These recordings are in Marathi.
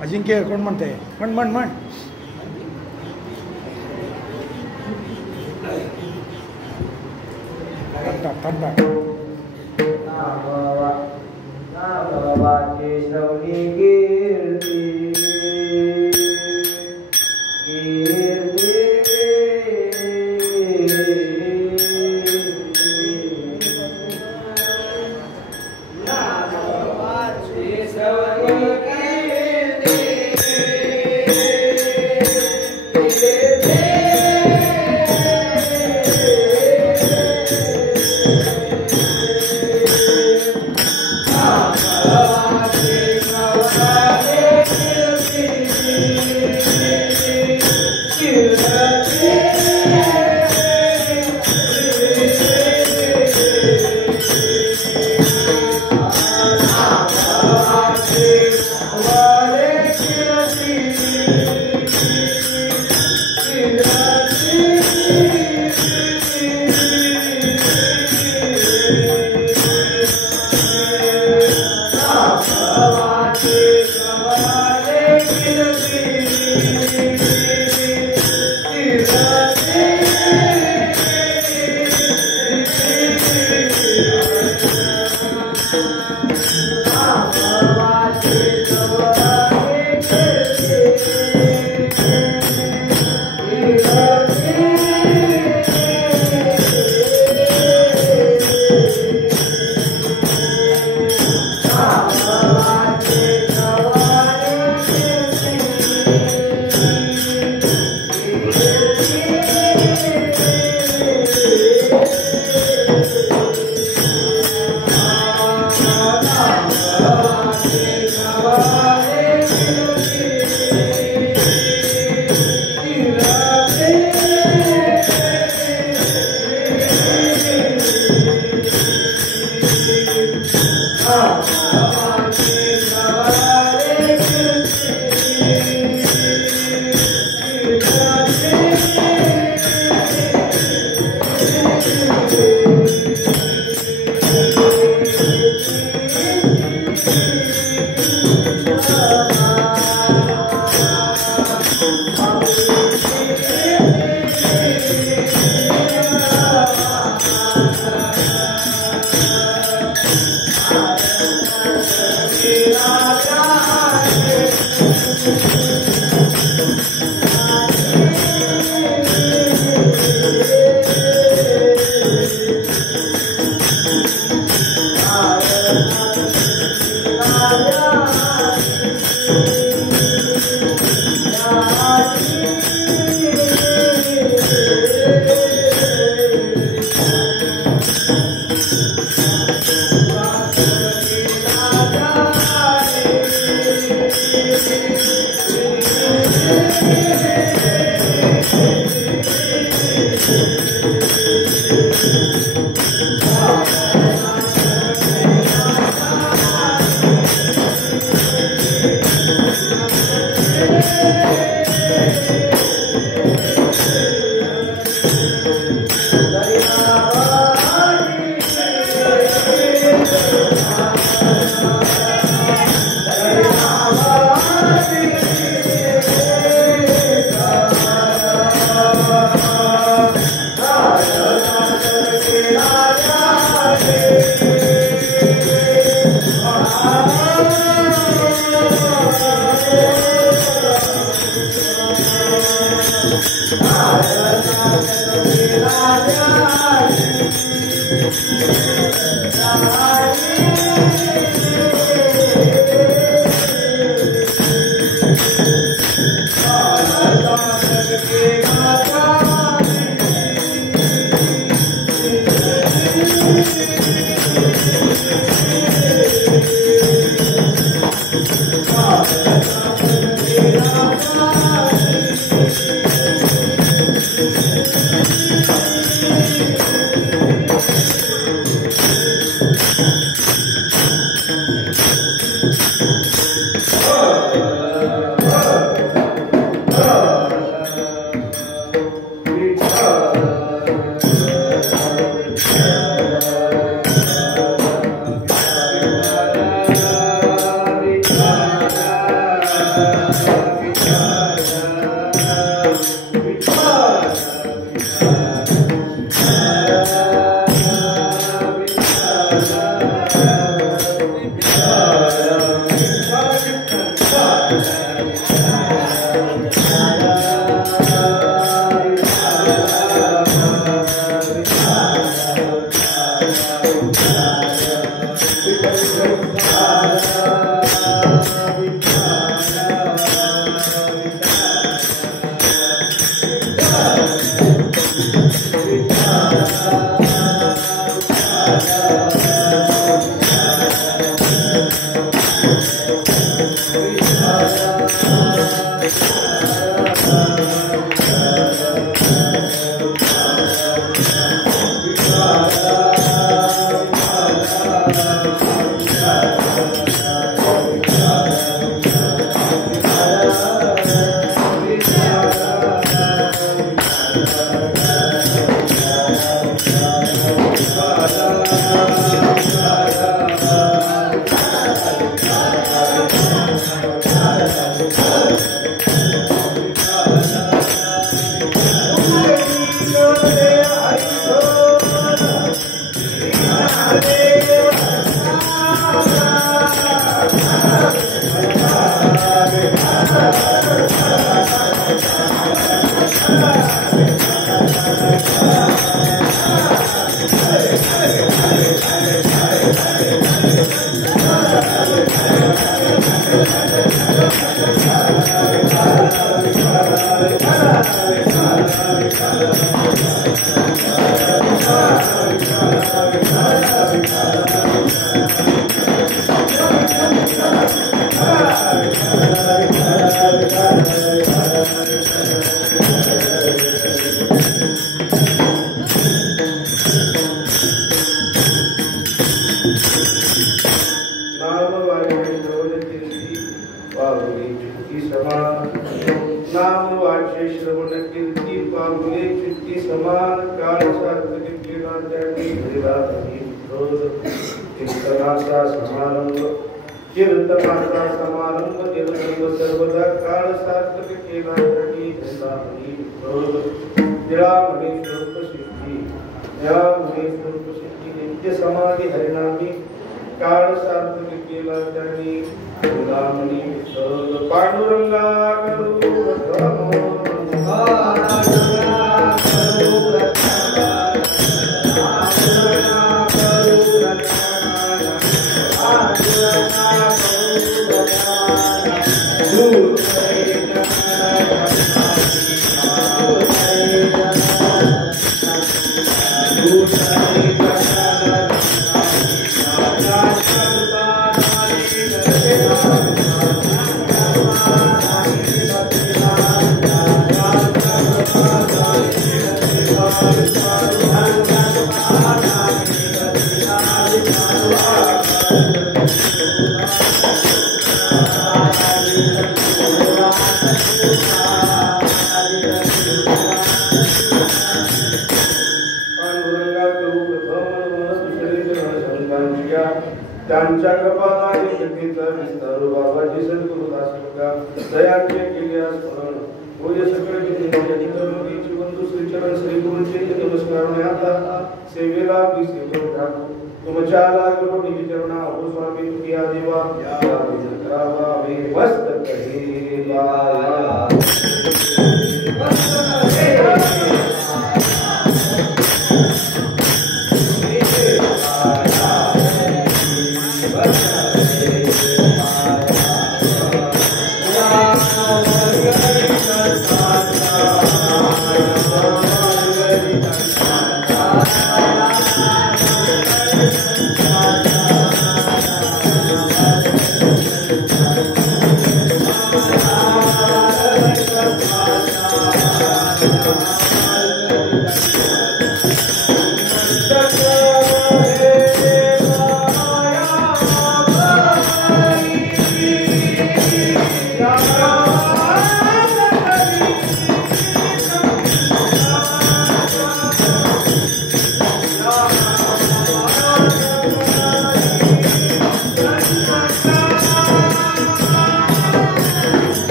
अजिंक्य कोण म्हणते? म्हण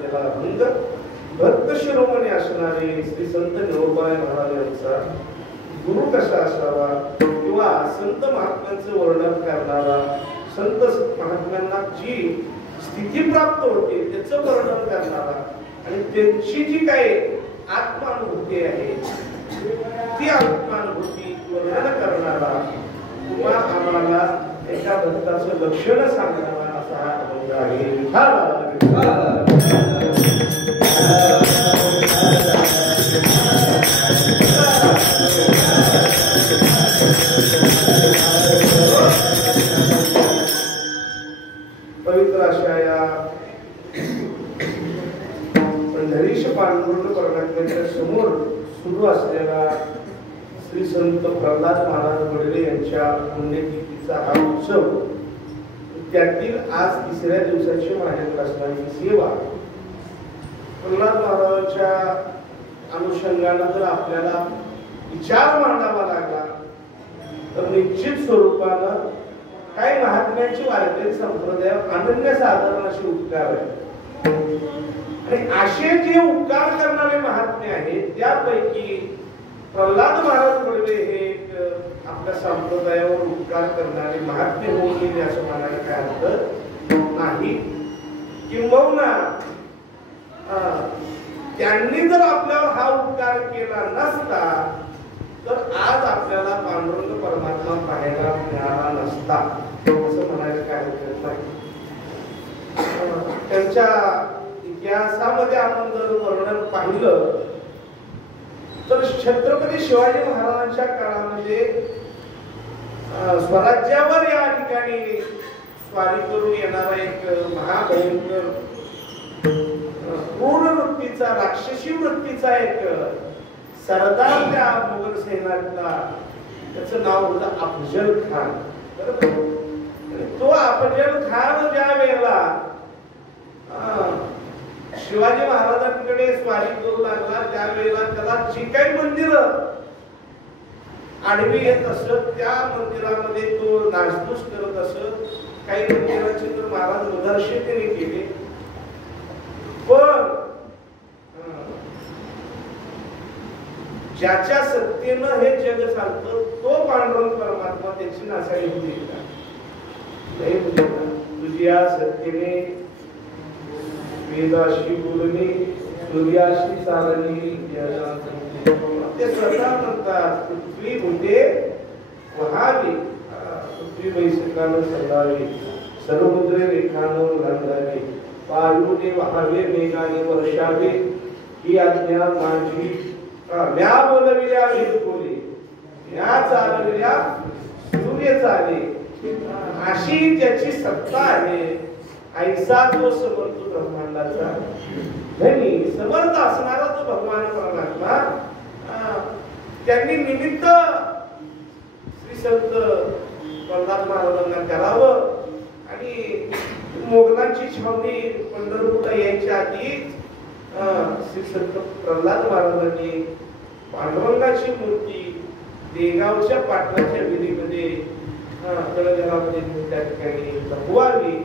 केला अभंग भक्त शिरोमणी असणारे श्री संत निवृत्तीराय महाराज यांचा गुरु कसा असावा किंवा संत महात्म्यांचं वर्णन करणारा संत महात्म्यांना जी स्थिती प्राप्त होते त्याचं वर्णन करणारा आणि त्यांची जी काही आत्मानुभूती आहे ती आत्मानुभूती वर्णन करणारा किंवा आम्हाला एका भक्ताचं लक्षण सांगणारा असा हा अभंग आहे. पवित्र अशा या पंढरीश पांडुरंग परमात्म्याच्या समोर सुरू असलेला श्री संत प्रल्हाद महाराज वडले यांच्या पुण्यतिथीचा हा उत्सव, त्यातील आज तिसऱ्या दिवसाची माझ्याकडे असणारी सेवा प्रल्हाद महाराजांच्या अनुषंगाने जर आपल्याला विचार मांडावा लागला तर निश्चित स्वरूपानं काही महात्म्यांची वारकरी संप्रदाय अनन्यसाधारण असे उपकार आहेत आणि असे जे उपकार करणारे महात्मे आहेत त्यापैकी प्रल्हाद महाराज वडवे हे एक आपल्या संप्रदायावर उपकार करणारे महात्मे होऊन गेले असं म्हणायला काय अर्थ नाही. किंबहुना त्यांनी जर आपल्यावर हा उपकार केला नसता तर आज आपल्याला पांडुरंग परमात्मा पाहायला मिळाला नसता असं म्हणायला काय हरकत नाही. त्यांच्या इतिहासामध्ये आपण जर वर्णन पाहिलं तर छत्रपती शिवाजी महाराजांच्या काळामध्ये स्वराज्यावर या ठिकाणी स्वारी करून येणारा एक महाभयंकर क्रूर वृत्तीचा राक्षसी वृत्तीचा एक सरदार त्या मुघल सैन्यातला त्याचं नाव होतं अफजल खान. तो अफजल खान ज्या वेळेला शिवाजी महाराजांकडे स्वारी करू लागला त्यावेळेला त्याला जी काही मंदिर आडवी येत असत त्या मंदिरामध्ये तो नासधूस करत असत. काही मंदिराचे तर महाराज उदारशे त्यांनी केले पण ज्याच्या सत्तेनं हे जग चालतं तो पांडुरंग परमात्मा त्याची नासाडी होती का तुझी या सत्तेने वेदाशी बोलणे सूर्याशी चालणे ते स्वतः म्हणतात पृथ्वी होते वहावी पृथ्वी बैसकानं सल्लावी समुद्रे रेखानं लांदावी वायुने वहावे मेघाने वर्षावे ही आज्ञा माझी म्या बोलविल्या बोले म्या चालविल्या सूर्य चाले अशी ज्याची सत्ता आहे ऐसा तो समर्थ ब्रह्मांडाचा धनी समर्थ असणारा तो भगवान परमात्मा त्यांनी निमित्त श्री संत प्रल्हाद महाराजांना करावं आणि मोगलांची छावणी पंढरपूरला यायच्या आधी श्री संत प्रल्हाद महाराजांनी पांडुरंगाची मूर्ती देगावच्या पाटणाच्या विधीमध्ये तळजलामध्ये त्या ठिकाणी जपवावी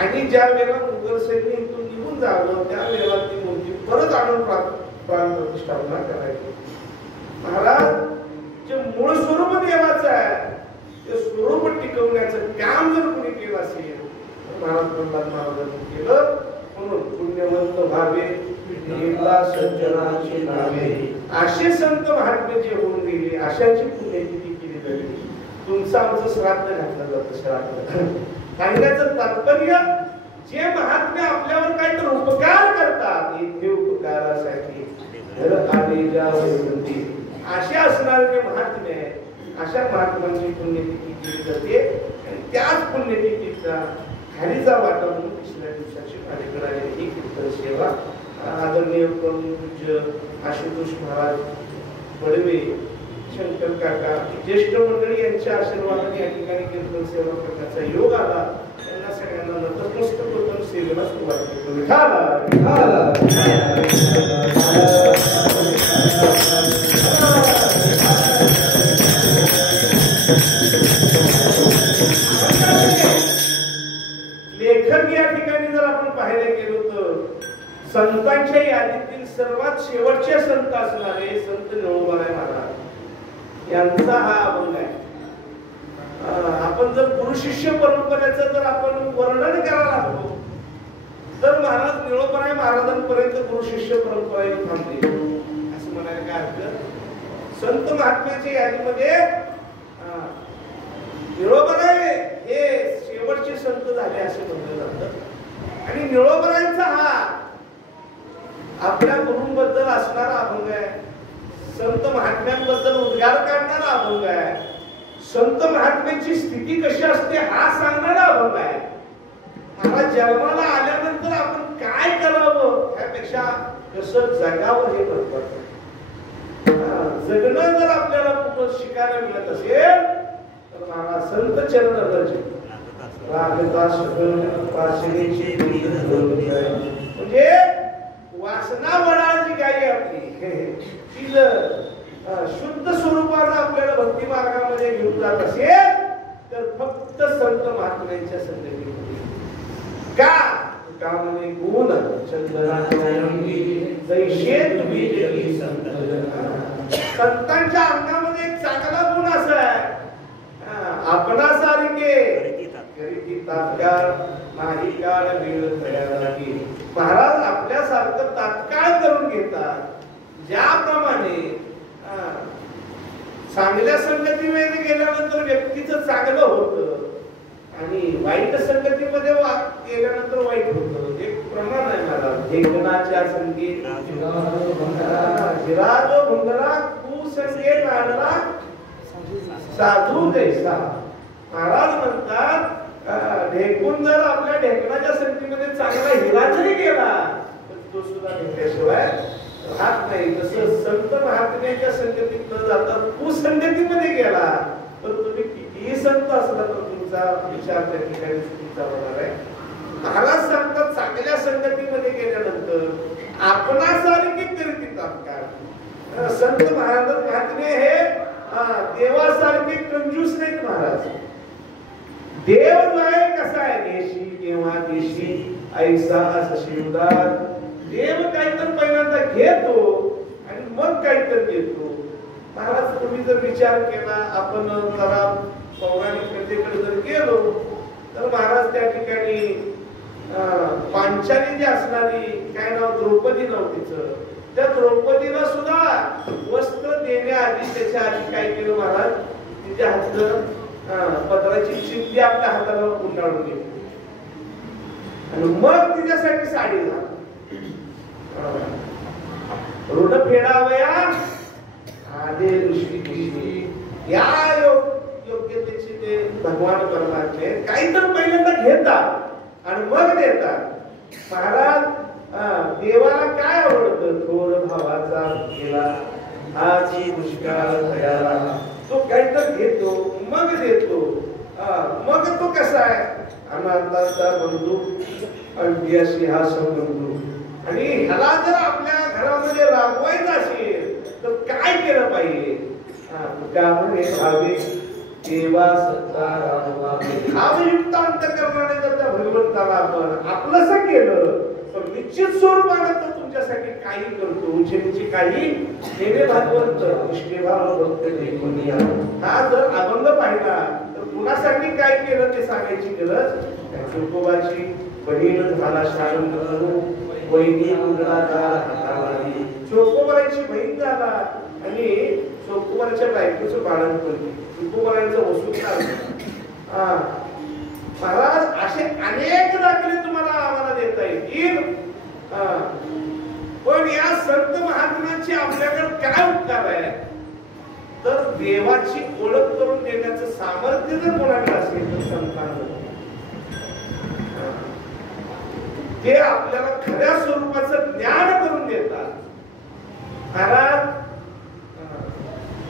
आणि ज्या वेळेला मुघल सैन्य इथून निघून जावं त्या वेळेला ती मूर्ती परत आणून प्राण प्रतिष्ठापना करायची. महाराज जे मूळ स्वरूप देवाचं आहे ते स्वरूप टिकवण्याचं काम जर कोणी केलं असेल तर महाराज प्रल्हाद महाराजांनी केलं. म्हणून पुण्यवंत व्हावे देवला सज्जनाची नावे असे संत महात्मे जे होऊन गेले अशाची पुण्यतिथी केली जाते. तुमचं आमचं श्राद्ध घातलं जातं. श्राद्ध सांगण्याचं तात्पर्य जे महात्मे आपल्यावर काहीतरी उपकार करतात इथे उपकारासाठी घर आलेल्या वैकुंठी असे असणारे जे महात्मे अशा महात्म्यांची पुण्यतिथी केली जाते आणि त्याच पुण्यतिथीचा खालीचा वाटा म्हणून तिसऱ्या दिवसाची माझ्याकडे आलेली ही कीर्तन सेवा आदरणीय पूज्य आशुतोष महाराज बडवे शंकर काका ज्येष्ठ मंडळी यांच्या आशीर्वादाने या ठिकाणी कीर्तन सेवा करण्याचा योग आला. त्यांना सगळ्यांना नतमस्तक होऊन सेवेला सुरुवात करतो. लेखक या ठिकाणी जर आपण पाहिले संतांच्या यादीतील सर्वात शेवटचे संत असणारे संत निळोबाराय महाराज यांचा हा अभंग आहे. आपण जर गुरु शिष्य परंपरेचं जर आपण वर्णन करायला लागलो तर महाराज निळोबाराय महाराजांपर्यंत गुरु शिष्य परंपरा थांबली असं म्हणायला काय अर्थ. संत महात्म्याच्या यादीमध्ये निळोबाराय हे शेवटचे संत झाले असे म्हटलं जातं. आणि निळोबारायांचा हा आपल्या गुरूंबद्दल असणारा अभंग आहे. संत महात्म्यांबद्दल उद्गार काढणारा अभंग आहे. संत महात्म्याची स्थिती कशी असते हा सांगणारा अभंग आहे. मला जन्माला आल्यानंतर आपण काय करावं त्यापेक्षा कसं जगावं हे महत्वाचं आहे. जगणं जर आपल्याला कुठं शिकायला मिळत असेल तर मला संत चरण रज म्हणजे वासना वळाची गाय आपली ती जर शुद्ध स्वरूपानं आपल्याला भक्ती मार्गामध्ये घेऊन जात असेल तर फक्त संत महात्म्यांच्या संगतीमध्ये. का कामने गुण जैसे तुम्ही जगी संत. संतांच्या अंगामध्ये एक चांगला गुण असा आहे आपणासारखे करीती तात्काळ नाही काळ वेळ तयारी. महाराज आपल्यासारखं तात्काळ करून घेतात. ज्याप्रमाणे चांगल्या संगतीमध्ये गेल्यानंतर व्यक्तीचं चांगलं होतं आणि वाईट संगतीमध्ये गेल्यानंतर वाईट होतं. एक प्रमाण आहे महाराज. ढेकणाच्या संगीत जिराजो भुंगरा कुसंगीत आणला साधू जैसा. महाराज म्हणतात ढेकून जर आपल्या ढेकणाच्या संगतीमध्ये चांगला हिरा जरी गेला तर तो सुद्धा ढेकल्याशिवाय राहत नाही. तसं संत महात्म्याच्या संगतीत न जाता कुसंगतीमध्ये गेला तर तुम्ही कितीही संत असला तर तुमचा विचार त्या ठिकाणी चुकीचा होणार आहे. महाराज सांगतात चांगल्या संगतीमध्ये गेल्यानंतर आपणासारखी कीर्ती तात्काळ. संत महात्मे हे देवासारखे कंजूस नाहीत महाराज. देव जो आहे कसा आहे देशी किंवा देशी ऐसा असं शिवदार. देव काहीतरी पहिल्यांदा घेतो आणि मग काहीतरी देतो. महाराज तुम्ही जर विचार केला आपण जरा पौराणिक कथेकडे जर गेलो तर महाराज त्या ठिकाणी पांचाली जी असणारी काय नाव द्रौपदी नाव तिचं त्या द्रौपदीला सुद्धा वस्त्र देण्याआधी त्याच्या आधी काय केलं महाराज तिच्या हातनं पदराची चिंधी आपल्या हाताला गुंडाळून घेतली आणि मग तिच्यासाठी साडी घातली. ऋण फेडावया आदे ऋषी. या योग्यतेची ते भगवान परमात्मे काहीतरी पहिल्यांदा घेतात आणि मग देतात. महाराज देवाला काय आवडतं थोर भावाचा केला आजी दुष्काळ तयारा. तो काहीतरी घेतो मग देतो. मग तो कसा आहे अनाथाचा बंधू अगदी सिंहासन बंधू. आणि ह्याला जर आपल्या घरामध्ये राबवायचं असेल तर काय केलं पाहिजे. त्यामुळे भावे देवा सत्ता भावयुक्त अंतःकरणाने जर त्या भगवंताला आपण आपलंसं केलं तर निश्चित स्वरूपाने तो तुमच्यासाठी काही करतो. उचेची काही देवे भागवंत निष्ठेभाव भक्त देखुनिया. हा जर अभंग पाहिला तर कुणासाठी काय केलं ते सांगायची गरज. चोकोबाची बहीण झाला शांत वैनी मुंगळाचा हातावाली. चोकोबाची बहीण झाला आणि चोकोबाच्या बायकोचं पालन केलं. चोकोबाचं वसूल महाराज असे अनेक दाखले तुम्हाला आम्हाला देता येतील. पण या संत महात्म्यांची आपल्याकडे काय उपकार आहे तर देवाची ओळख करून देण्याचं सामर्थ्य जर कोणाकडे असेल तर संतांना ते आपल्याला खऱ्या स्वरूपाचं ज्ञान करून देतात. महाराज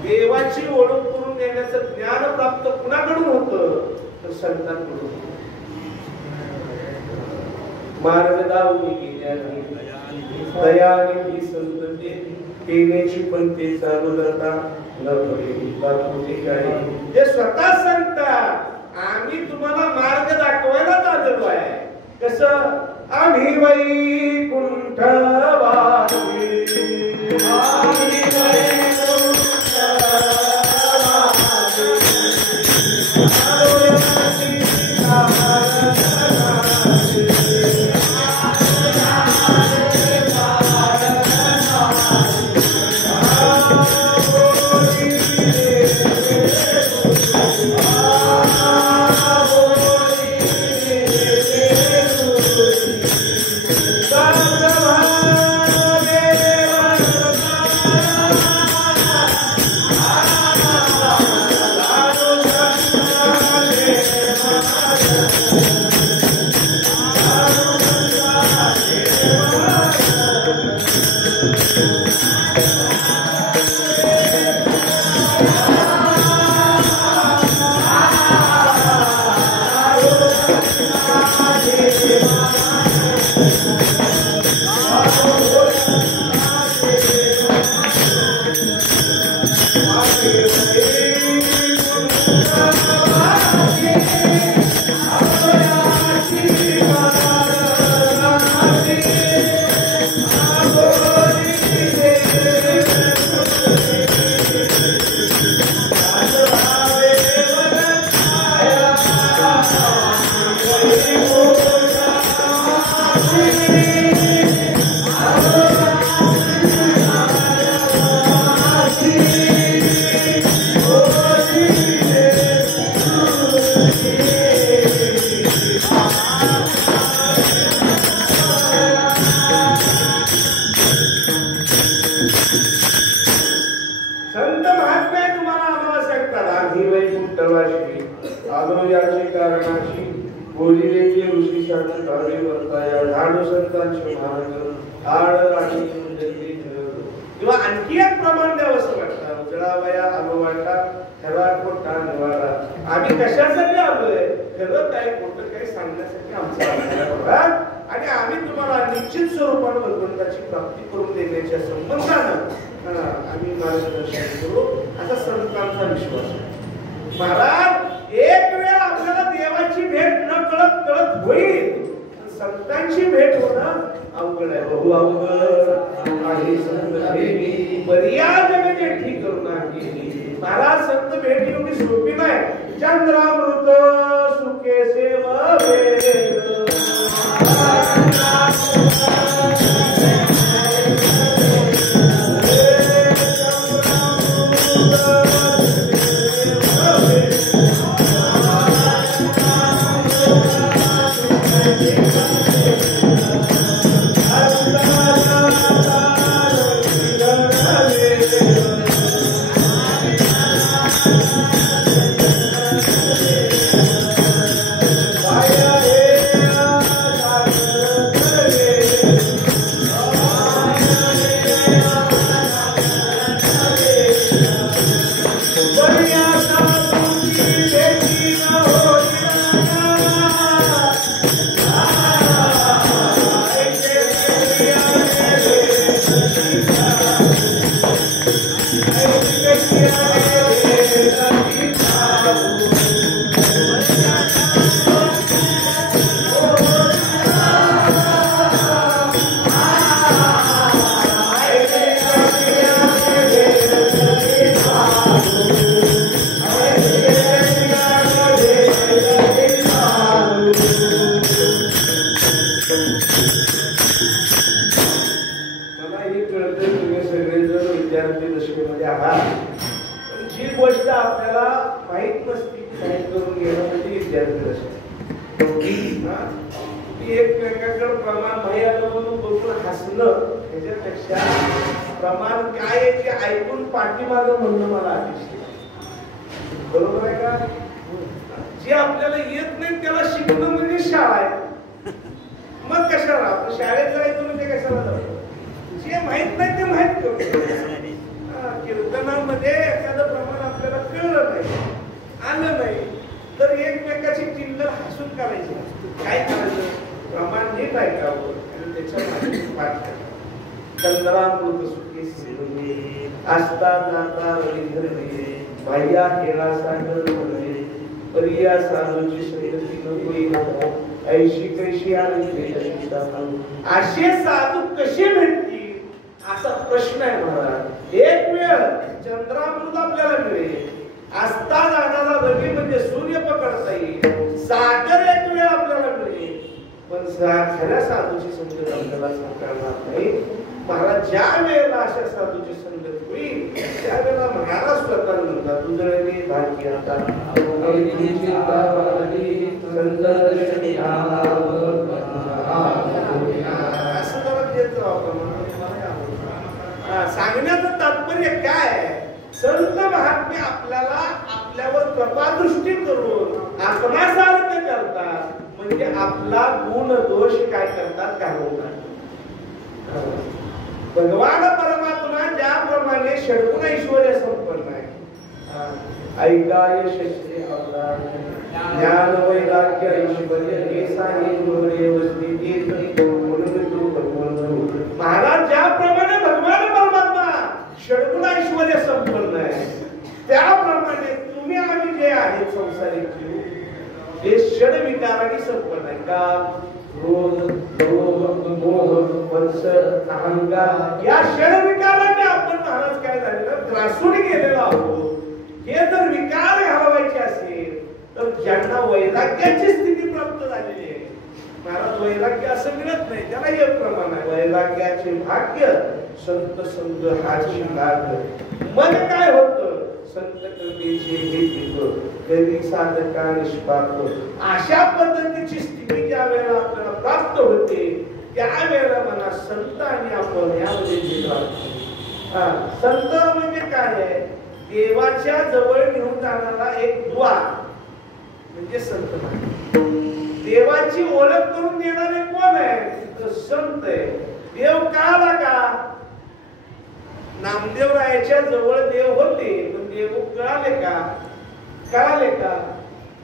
देवाची ओळख करून देण्याचं ज्ञान प्राप्त कुणाकडून होतं तर संतांकडून. मार्ग दावणी गेल्याने दयाने संतते केण्याची पण ते चालू जाता न ते स्वतः सांगतात आम्ही तुम्हाला मार्ग दाखवायला आलेलो आहे. कसं आम्ही वैकुंठवासी संत महात्मा तुम्हाला आम्हाला सांगतात आधी वैकुंठवासी आलोयाची कारणाची बोलिले ऋषी सांगतावे वर्ताया ढाड संतांचे मार्ग आड राणी जगती किंवा आणखी एक प्रमाण द्यावंसं वाटतं उजळावया अनुभवाटा खरा खोटा निवारा आम्ही कशासाठी आलोय खरं काय खोटं काय सांगण्यासाठी आमचा आग्रह आणि आम्ही तुम्हाला निश्चित स्वरूपाने भगवंताची प्राप्ती करून देण्याच्या संबंधानं आम्ही मार्गदर्शन करू असा संतांचा विश्वास आहे महाराज एक वेळ आपल्याला देवाची भेट न कळत कळत होईल संतांची भेट होणं अवघड आहे बहु अवघड आहे संत भेटी बरिया जगते ठीक करून आहे महाराज संत भेट एवढी सोपी नाही चंद्रामृत सुखे सेव प्रमाण काय ते ऐकून पाठीमागं म्हणणं मला अतिशय बरोबर आहे का जे आपल्याला येत नाही त्याला शिकणं म्हणजे शाळा आहे मग कशाला आपण शाळेत जायचं म्हणजे कशाला जातो जे माहित नाही ते माहित करू कीर्तनामध्ये एखादं प्रमाण आपल्याला कळलं नाही आलं नाही तर एकमेकाची चिंतन हसून करायची काय करायचं प्रमाण नीट ऐकावं आणि त्याच्या मागे पाठ करावं चंद्रामृत सुखे सेवले आस्था जाता रविधरले बाह्या केळा सागर परिया साधूची संगती नको ऐशी कैशी असे साधू कसे भेटतील असा प्रश्न आहे महाराज. एक वेळ चंद्रामृत आपल्याला मिळेल, आस्था जाणारा रवी म्हणजे सूर्य पकडता येईल, सागर एक वेळ आपल्याला मिळेल, पण खऱ्या साधूची संगत आपल्याला साकारणार नाही. महाराज ज्या वेळेला अशा साधूची संगत होईल त्यावेळेला महाराज स्वतः म्हणतात तुझे भाग्य आता सांगण्याचं तात्पर्य काय आहे? संत महात्मे आपल्याला आपल्यावर कृपादृष्टी करून आपणासारखं करतात, म्हणजे आपला गुण दोष काय करतात घालवतात. भगवान परमात्मा ज्याप्रमाणे षड्गुण ऐश्वर्य संपन्न आहे, ऐकाय शस्त्रे ज्ञान वैराग्य ऐश्वर्य हे साही महाराज ज्याप्रमाणे भगवान परमात्मा षड्गुण ऐश्वर्य संपन्न आहे, त्याप्रमाणे तुम्ही आम्ही जे आहेत संसारिक जीव हे षड विकारांनी संपन्न आहे. का क्रोध, लोभ, मोह, वंश, अहंकार या षड विकारांनी आपण महाराज काय झालेलं त्रासून गेलेलो आहोत. हे जर विकार घालवायचे असेल तर ज्यांना वैराग्याची स्थिती प्राप्त झालेली आहे, महाराज वैराग्य असं मिळत नाही, त्याला हे प्रमाण आहे. वैराग्याचे भाग्य संत संग हाची लाग. मन काय होतं संत कृपेचे हे पिकं कधी साधका निष्पाप. अशा पद्धतीची स्थिती ज्या वेळेला आपल्याला प्राप्त होते त्यावेळेला मला संत आणि आपण यामध्ये संत म्हणजे काय आहे? देवाच्या जवळ घेऊन जाणारा एक द्वार म्हणजे संत नाही. देवाची ओळख करून देणारे कोण आहे? तर संत आहे. देव कळाला का? नामदेवरायाच्या जवळ देव होते, पण देव कळाले का? कळाले का?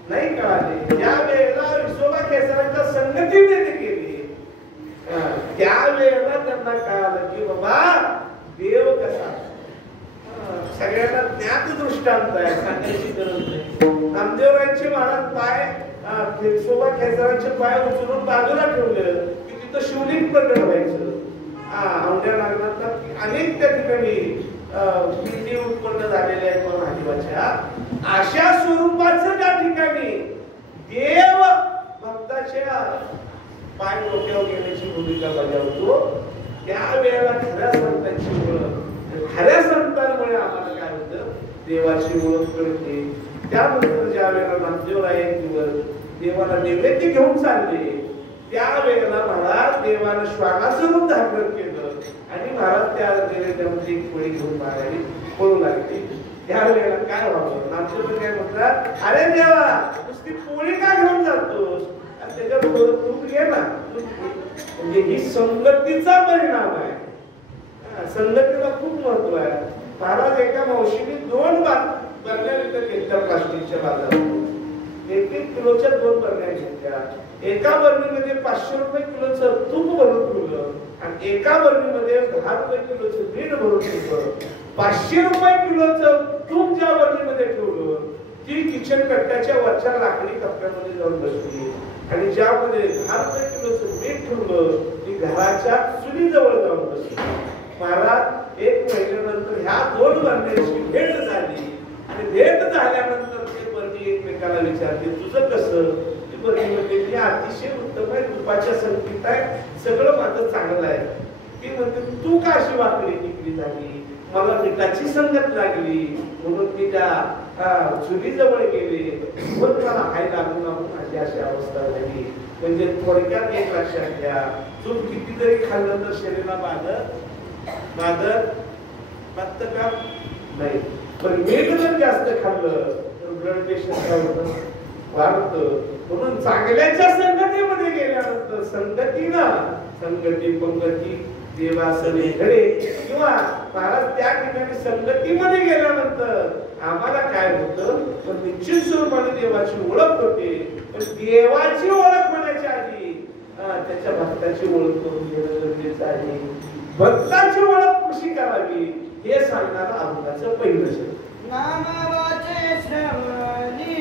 नाही कळाले. ज्या वेळेला विसोबा केसराच्या संगतीने ते गेले त्यावेळेला त्यांना कळालं की बाबा देव कसा. सगळ्यांना ज्ञात दृष्टांत आहे, सांगायची गरज नाही. नामदेवरायांचे महाराज पाय विसोबा केसराचे पाय उचलून बाजूला ठेवले की तिथं शिवलिंग प्रकट व्हायचं. औंढ्या नागनाथला अनेक त्या ठिकाणी पिंडी उत्पन्न झालेल्या आहेत महादेवाच्या. अशा स्वरूपाचं त्या ठिकाणी देव भक्ताच्या पाय डोक्यावर घेण्याची भूमिका बजावतो. त्यावेळेला खऱ्या संतांची ओळख, खऱ्या संतांमुळे आम्हाला काय होतं देवाची ओळख कळते. त्यानंतर ज्या वेळेला नामदेवराय एक दिवस देवाला नैवेद्य घेऊन चालले त्यावेळेला महाराज देवानं श्वानाचं रूप धारण केलं आणि महाराज त्या नैवेद्यामध्ये एक पोळी घेऊन मारायला पळू लागले. त्यावेळेला काय व्हावं? नामदेव काय म्हणतात, अरे देवा नुसती पोळी का घेऊन जातोस? त्याच्यात थोडं तूप घे ना. म्हणजे ही संगतीचा परिणाम आहे. संगतीला खूप महत्व आहे. महाराज एका मावशीने 2 बरण्या विकत घेतल्या प्लास्टिकच्या बाजारात. 1-1 किलोच्या 2 बरण्या घेतल्या. एका बरणीमध्ये 500 रुपये किलोचं तूप भरून ठेवलं आणि एका बरणीमध्ये 10 रुपये किलोचं मीठ भरून ठेवलं. 500 रुपये किलोचं तूप ज्या बरणीमध्ये ठेवलं ती किचन कट्ट्याच्या वरच्या लाकडी कप्प्यामध्ये जाऊन बसली आणि ज्यामध्ये 10 रुपये किलोचं मीठ ठेवलं ती घराच्या चुलीजवळ जाऊन बसली. महाराज 1 महिन्यानंतर ह्या 2 बरण्यांची भेट झाली आणि भेट झाल्यानंतर ते बरणी एकमेकाला विचारते तुझं कसं? ती अतिशय उत्तम आहे, तुपाच्या संगीत आहे, सगळं माझं चांगलं आहे. ती म्हणते तू का अशी वाकडी तिकडी झाली? मला मिठाची संगत लागली म्हणून मी त्या चुलीजवळ गेले, मग मला हाय लागून लागून माझी अशी अवस्था झाली. म्हणजे थोडक्यात एक लक्षात घ्या, तूप किती जरी खाल्लं तर शरीराला बाधत का नाही, पण मीठ जर जास्त खाल्लं तर ब्लड प्रेशर काय होतं? वाढतं. म्हणून चांगल्याच्या संगतीमध्ये गेल्यानंतर संगती पंगती देवासने घडे किंवा महाराज त्या ठिकाणी संगतीमध्ये गेल्यानंतर आम्हाला काय होतं? पण निश्चित स्वरूपाने देवाची ओळख होते. पण देवाची ओळख होण्याच्या आधी त्याच्या भक्ताची ओळख करून घेणं गरजेचं आहे. भक्ताची ओळख कशी करावी हे सांगणारं अभंगाचं पहिलं शब्द. नामावाचे श्रवणी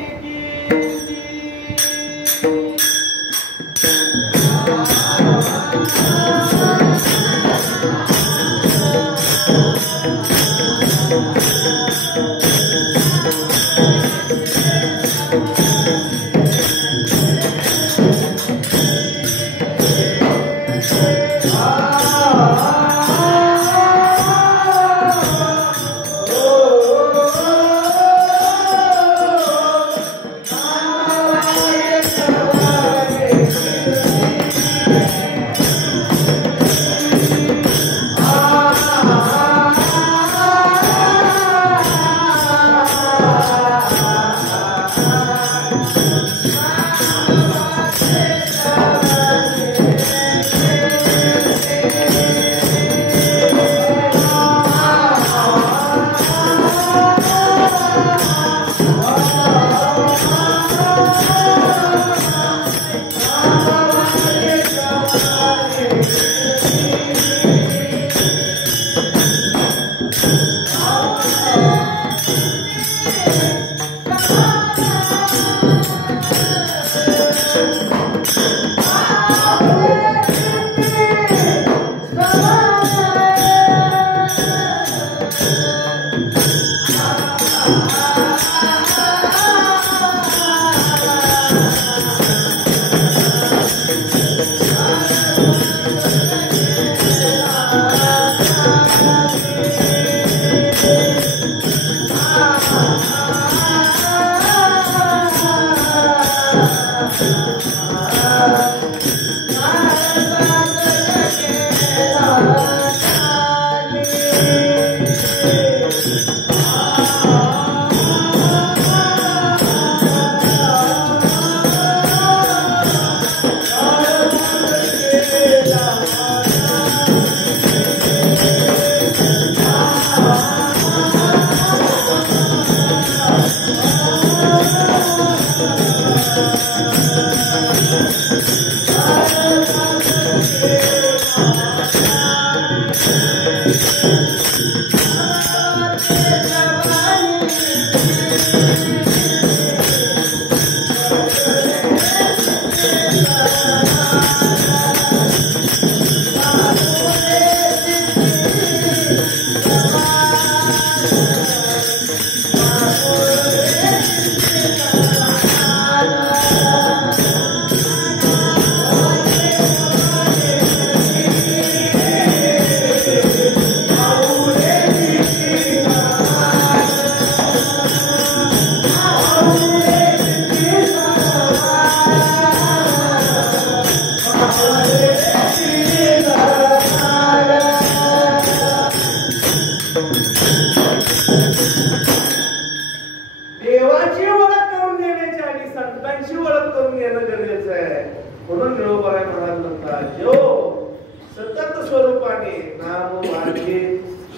स्वरूपाने नाम वाक्य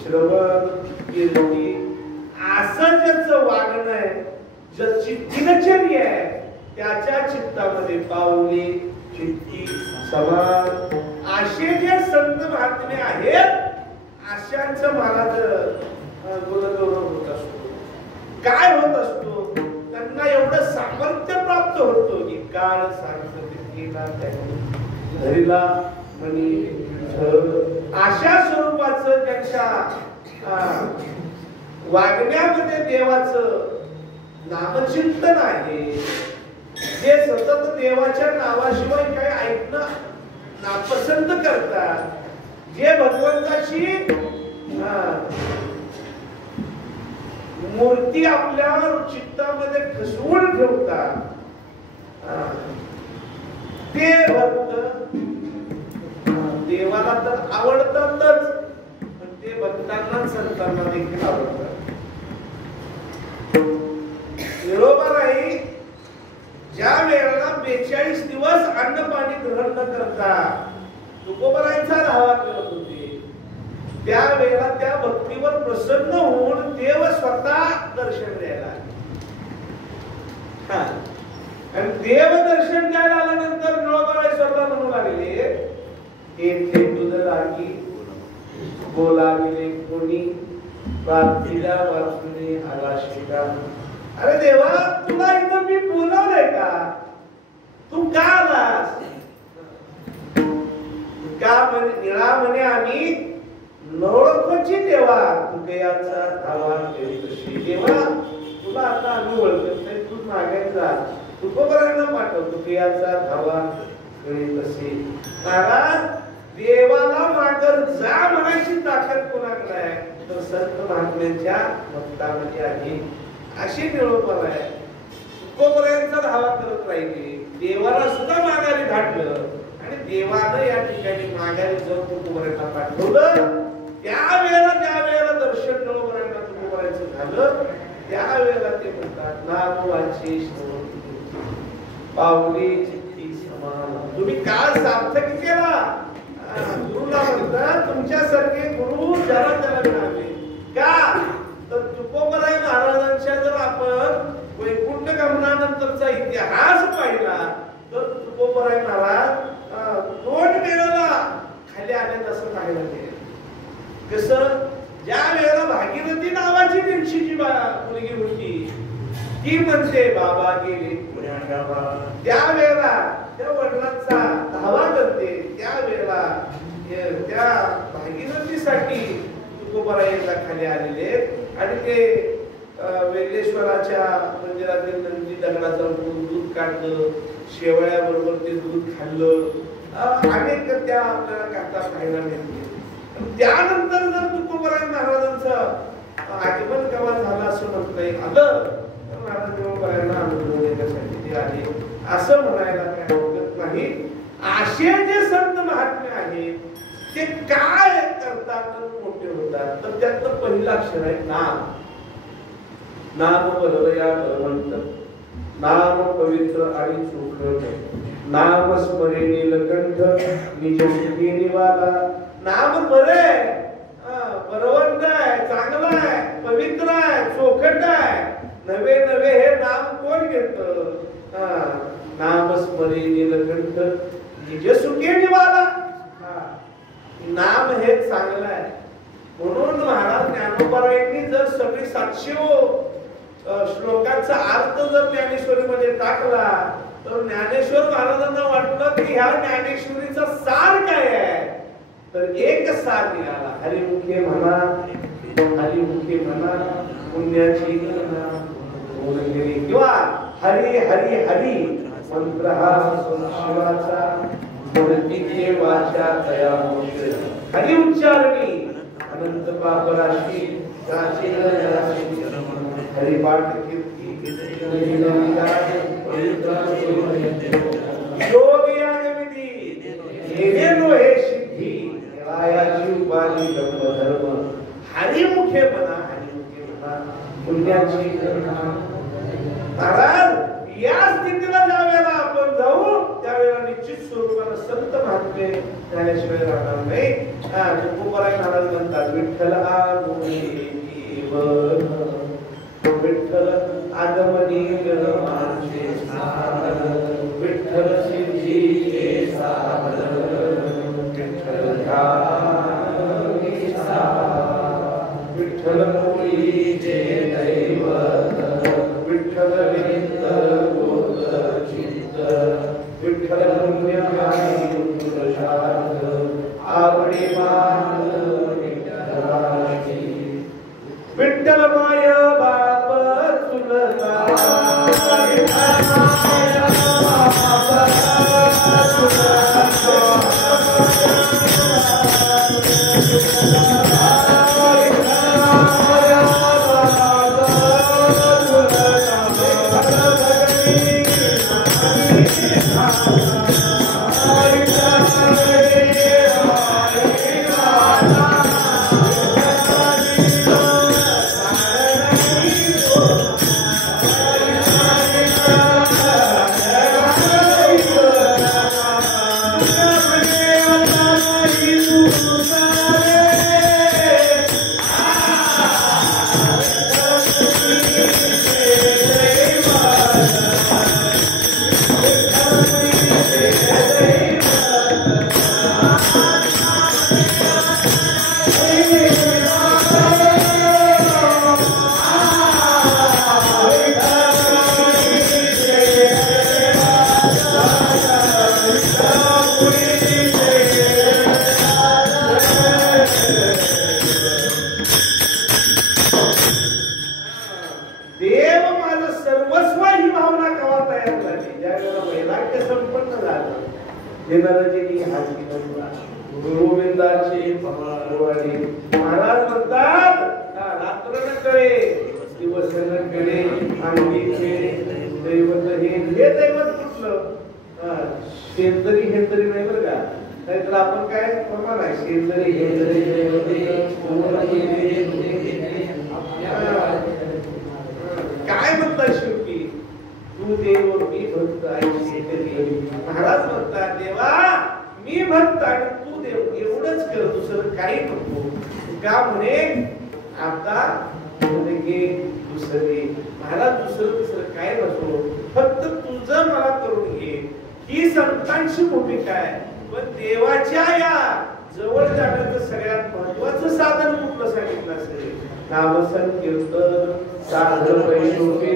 श्रवण कीर्ती असं ज्याचं वागणं आहे, ज्याची दिनचर्या आहे, त्याच्या चित्तामध्ये पावले चित्ती समाज असे जे संत महात्मे आहेत, अशांचं महाराज गुणगौरव होत असतो. काय होत असतो? त्यांना एवढं सामर्थ्य प्राप्त होतं की काळ सांगता धरीला म्हणी अशा स्वरूपाचं त्यांच्या वागण्यामध्ये देवाचं नामचिंतन आहे. जे सतत देवाच्या नावाशिवाय काही ऐकणं नापसंत करतात, जे भगवंताची मूर्ती आपल्या चित्तामध्ये खसवून ठेवतात, ते भक्त देवाला तर आवडतातच, पण ते भक्तांना संतांना देखील आवडतात. विरोबाराई ज्या वेळेला 42 दिवस अन्न पाणी ग्रहण न करता तुकोबरायांचा धावा करत होते, त्या वेळेला त्या भक्तीवर प्रसन्न होऊन देव स्वतः दर्शन द्यायला आले. आणि देव दर्शन द्यायला आल्यानंतर विरोबाराई स्वतः म्हणू लागले, येथे तुझं लागी बोलाविले कोणी, प्रार्थीला वाचूने आला शिका. अरे देवा, तुला इथं मी बोलवलंय का? तू का आलास? का निळा म्हणे आम्ही नवळखोची देवा तुकयाचा धावा कशी. देवा, तुला आता आम्ही ओळखत नाही, तू मागायचा तुकोबरायांना पाठव तुकयाचा धावा कशी. महाराज, देवाला मागर जा म्हणायची ताकद कोणाकडे आहे? तर संत महात्म्यांच्या भक्तांमध्ये आहे. अशी निरोप आहे. तुकोबरायांचा धावा करत राहिले, देवाला सुद्धा माघारी धाडलं आणि देवानं या ठिकाणी माघारी जाऊन तुकोबरायांना पाठवलं. त्यावेळेला ज्या वेळेला दर्शन निरोबरायांना तुकोबरायांचं झालं, त्यावेळेला ते म्हणतात नामवाची पावली चित्ती समान. तुम्ही काळ सार्थक केला. गुरुला म्हणतात तुमच्यासारखे गुरु जरा त्याला मिळाले का? तर तुकोबराय महाराजांच्या जर आपण वैकुंठ गमनानंतरचा इतिहास पाहिला तर तुकोबराय महाराज 2 वेळेला खाली आले असं पाहायला मिळेल. कसं? ज्या वेळेला भागीरथी नावाची त्यांची जी मुलगी होती, ती म्हणते बाबा गेले पुण्या गावा, त्यावेळेला त्या वडिलांचा धावा करते. त्यावेळेला त्या भागीरथीसाठी तुकोबरायांना खाली आलेले आणि ते वेल्लेश्वराच्या मंदिरातील नंदी दगडाचं दूध काढलं, शेवळ्या बरोबर ते दूध खाल्लं, अनेक त्या आपल्याला कथा पाहायला मिळते. त्यानंतर जर तुकोबराय महाराजांचं आगमन केव्हा झालं असं म्हणता आलं तर महाराज तुकोबरायांना अनुभव देण्यासाठी ते आले असं म्हणायला काय हरकत नाही. असे जे संत महात्मे आहेत ते काय करतात मोठे होतात, तर त्यातलं पहिलं अक्षर आहे नाम. नाम बलवया बलवंत, नाम पवित्र आणि चोखट, नाम स्मरे नीलकंठ निज सुखी निवाला. नाम बरे, बलवंत आहे, चांगलं आहे, पवित्र आहे, चोखट आहे. नवे नवे हे नाम कोण घेतं? नाम स्मरे नीलकंठ निज सुखी निवाला. नाम हे चांगलं आहे. म्हणून महाराज ज्ञानोबारायांनी जर सगळी 700 श्लोकांचा अर्थ जर ज्ञानेश्वरीमध्ये टाकला तर ज्ञानेश्वर महाराजांना वाटलं की ह्या ज्ञानेश्वरीचा सार काय आहे, तर एक सार निघाला. हरिमुखे म्हणा, हरिमुखे म्हणा, पुण्याची किंवा हरी हरी हरी मंत्र हा शिवाचा मूर्तीचे वाचा तया मोक्ष. हरी उच्चारणी अनंत पापराशी प्राचीन राशी हरिपाठ कीर्ती योग यागविधी येनेनो हे सिद्धी देवायाची उपाधी धर्म. हरिमुखे म्हणा, हरिमुखे म्हणा, पुण्याची महाराज या स्थितीला ज्या वेळेला आपण जाऊ त्यावेळेला निश्चित स्वरूपाला संत महात्मे त्याशिवाय राहणार नाही. तुकोबाराय महाराज म्हणतात विठ्ठल आगुनी जीवन, विठ्ठल आगमनी माझे साधन, विठ्ठल सिद्धीचे साधन, विठ्ठल विठ्ठल मुळीचे दैवत, विठ्ठल विंद बोध चित्त, विठ्ठल पुण्यमाई पुरुषार्थ, आवडी मान विठ्ठलाची, विठ्ठल माय बाप चुलता, विठ्ठल माय बाप गोविंदाची महाराज म्हणतात रात्र न कळे दिवस न कळे आणि दैवत हे दैवत कुठलं शेतकरी हे तरी नाही बरं का. नाहीतर आपण काय प्रमाण आहे शेतकरी हे तरी काय म्हणतात शेवटी तू देव मी भक्त आहे. महाराज म्हणतात देवा मी भक्त आणि तू देव एवढंच कर, दुसरं काही नको. का म्हणे आता दुसरे महाराज दुसरं काय नसो, फक्त तुझं मला करून घे. ही संतांची भूमिका आहे. पण देवाच्या या जवळ जाण्याचं सगळ्यात महत्वाचं साधन कुठलं सांगितलं असेल? नाम संकीर्तन साधन वैष्णवे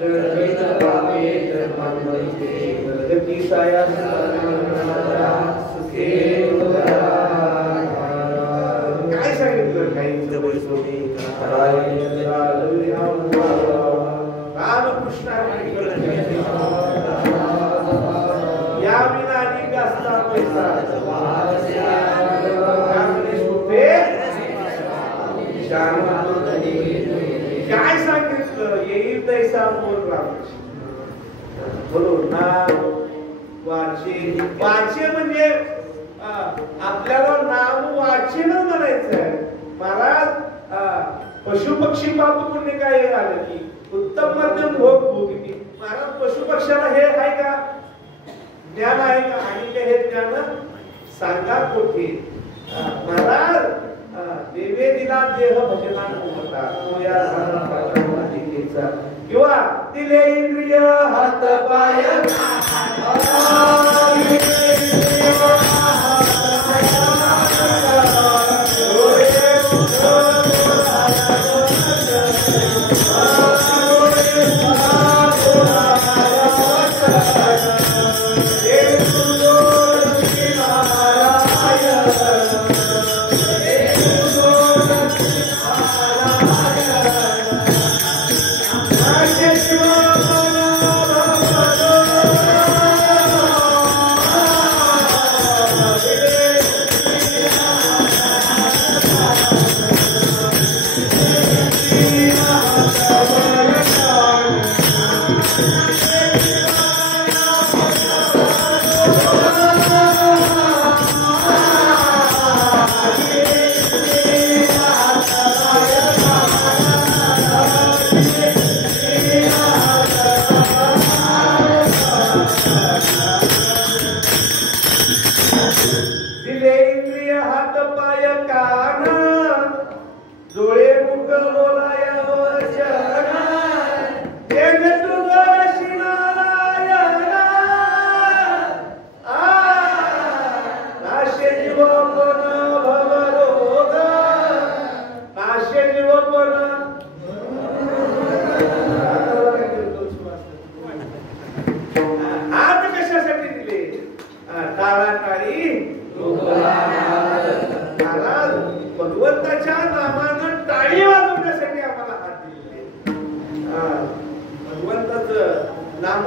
जडीत पामे जन्मांमध्ये गती साया काय सांगितलं? काहींचं वैष्णवी रामकृष्ण या विना अनेक असता पैसा काय सांगितलं? येईल तैसा बोल रामकृष्ण बोलून नाम वाचे. वाचे म्हणजे आपल्याला नाम वाचन म्हणायचं आहे. महाराज पशु पक्षी पाप पुण्य काय आलं की उत्तम मध्यम भोग भोगती. महाराज पशु पक्षाला हे आहे का ज्ञान आहे का? आणि हे ज्ञान सांगा कोठे? महाराज देवे दिला देह भजनान किंवा दिले इंद्रिय हात पाय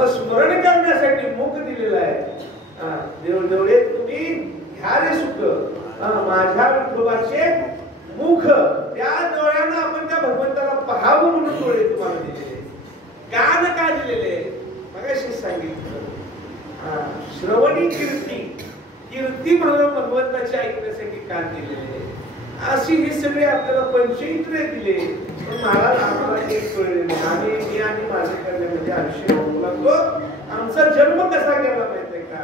नामस्मरण करण्यासाठी मुख दिलेलं आहे. देवदेवळे तुम्ही घ्या रे सुख माझ्या विठोबाचे मुख. त्या डोळ्यानं आपण त्या भगवंताला पाहावं म्हणून डोळे तुम्हाला दिलेले. कान का दिलेले मगाशी सांगितलं. श्रवणी कीर्ती कीर्ती म्हणून भगवंताची ऐकण्यासाठी कान दिलेले. अशी ही सगळे आपल्याला पंचइंद्रिय दिले. पण महाराज आम्हाला एक कळले नाही. आम्ही मी आणि माझे करण्यामध्ये आयुष्य होऊ लागलो. आमचा जन्म कसा गेला माहितीये का?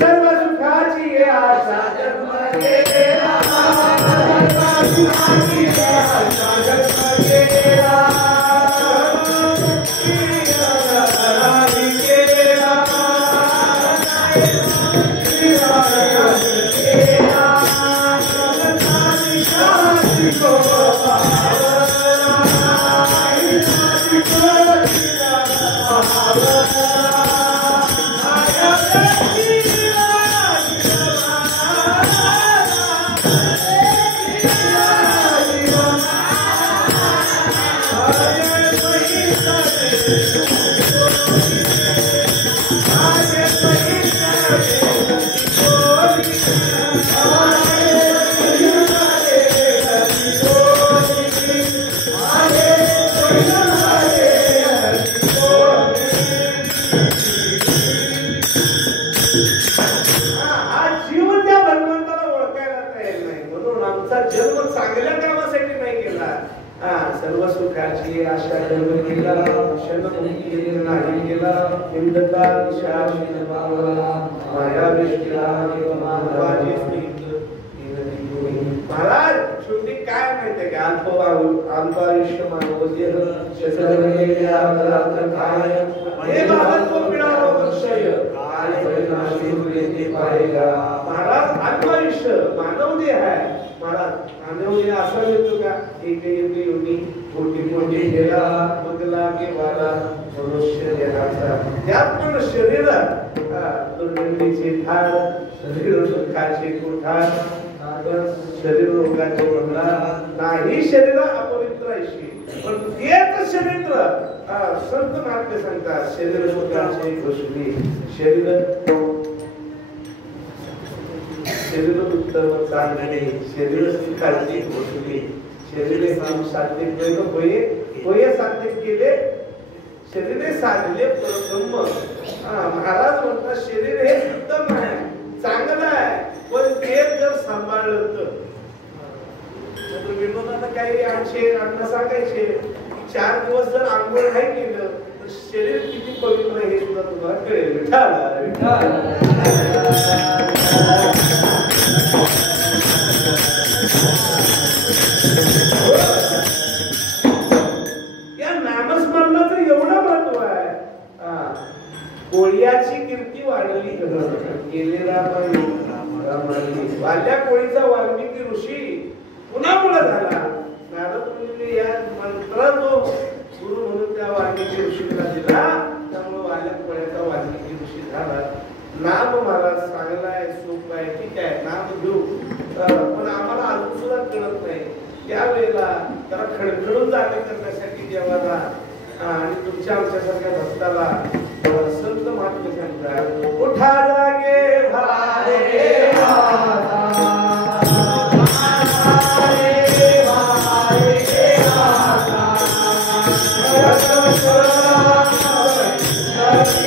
सर्व सुखाची आशा जन्म गेला. सर्व सुखाची आशा जन्म गेला. महाराज शेवटी काय माहितीये का? अल्प आयुष्य मानव महाराज अल्प आयुष्य मानव देह आहे. महाराज मानव देह असा येतो का? एक योगी कोटी कोटी गेला बदला गेला मनुष्य देहाचा. त्यात पण शरीर दुर्गंधीचे धाड शरीर सुखाचे कोठार शरीर रोगाचे बंधन नाही. शरीर अपवित्र अशी पण तेच शरीर संत नाट्य सांगतात शरीर सुखाचे घोषणी. शरीर शरीर उत्तम चांगले शरीर सुखाची घोषणी. शरीरे साध्य केलं होय होय साध्य केले शरीरे साधले परब्रह्म. महाराज म्हणतात शरीर हे उत्तम आहे चांगलं आहे पण ते जर सांभाळलं तर विनोदानं काही आमचे अन्न सांगायचे 4 दिवस जर आंघोळ नाही केलं तर शरीर किती पवित्र हे सुद्धा तुम्हाला कळेल. या नामस्मरणाचं एवढं महत्व आहे. कोळ्याची कीर्ती वाढली गेलेला वाल्या कोळीचा वाल्मिकी ऋषी कुणामुळे झाला? नारद मुनी या मंत्र जो गुरु म्हणून त्या वाल्मिकी ऋषीला दिला त्यामुळे वाल्या कोळ्याचा वाल्मिकी ऋषी झाला. नाम मला चांगला आहे सोप आहे ठीक आहे नाम घेऊ पण आम्हाला अजून सुद्धा कळत नाही. त्यावेळेला त्याला खडखडून जागे करण्यासाठी देवाला आणि तुमच्या आमच्यासारख्या भक्ताला संत महात्मे सांगतात उठा जागे भारे Hare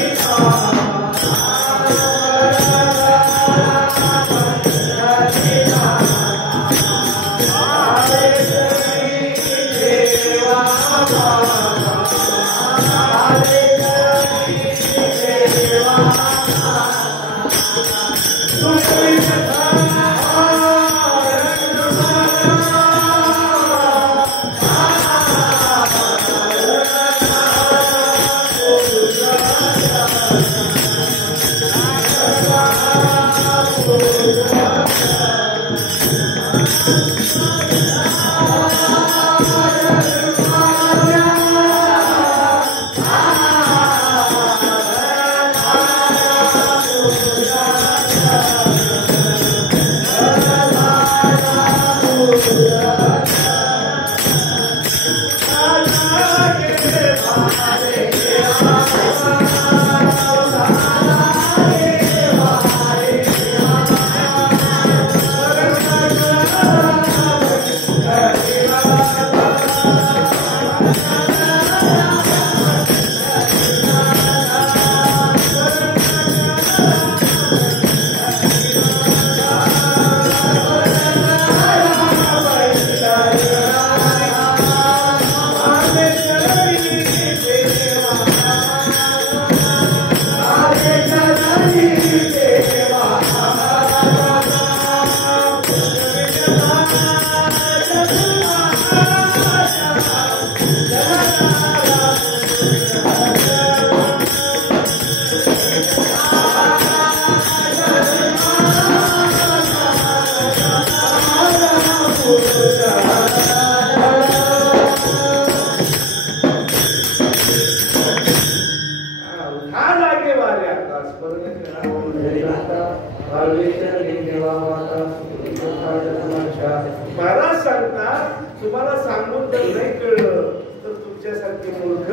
महाराज सांगतात, तुम्हाला सांगून जर नाही कळलं तर तुमच्यासारखे मूर्ख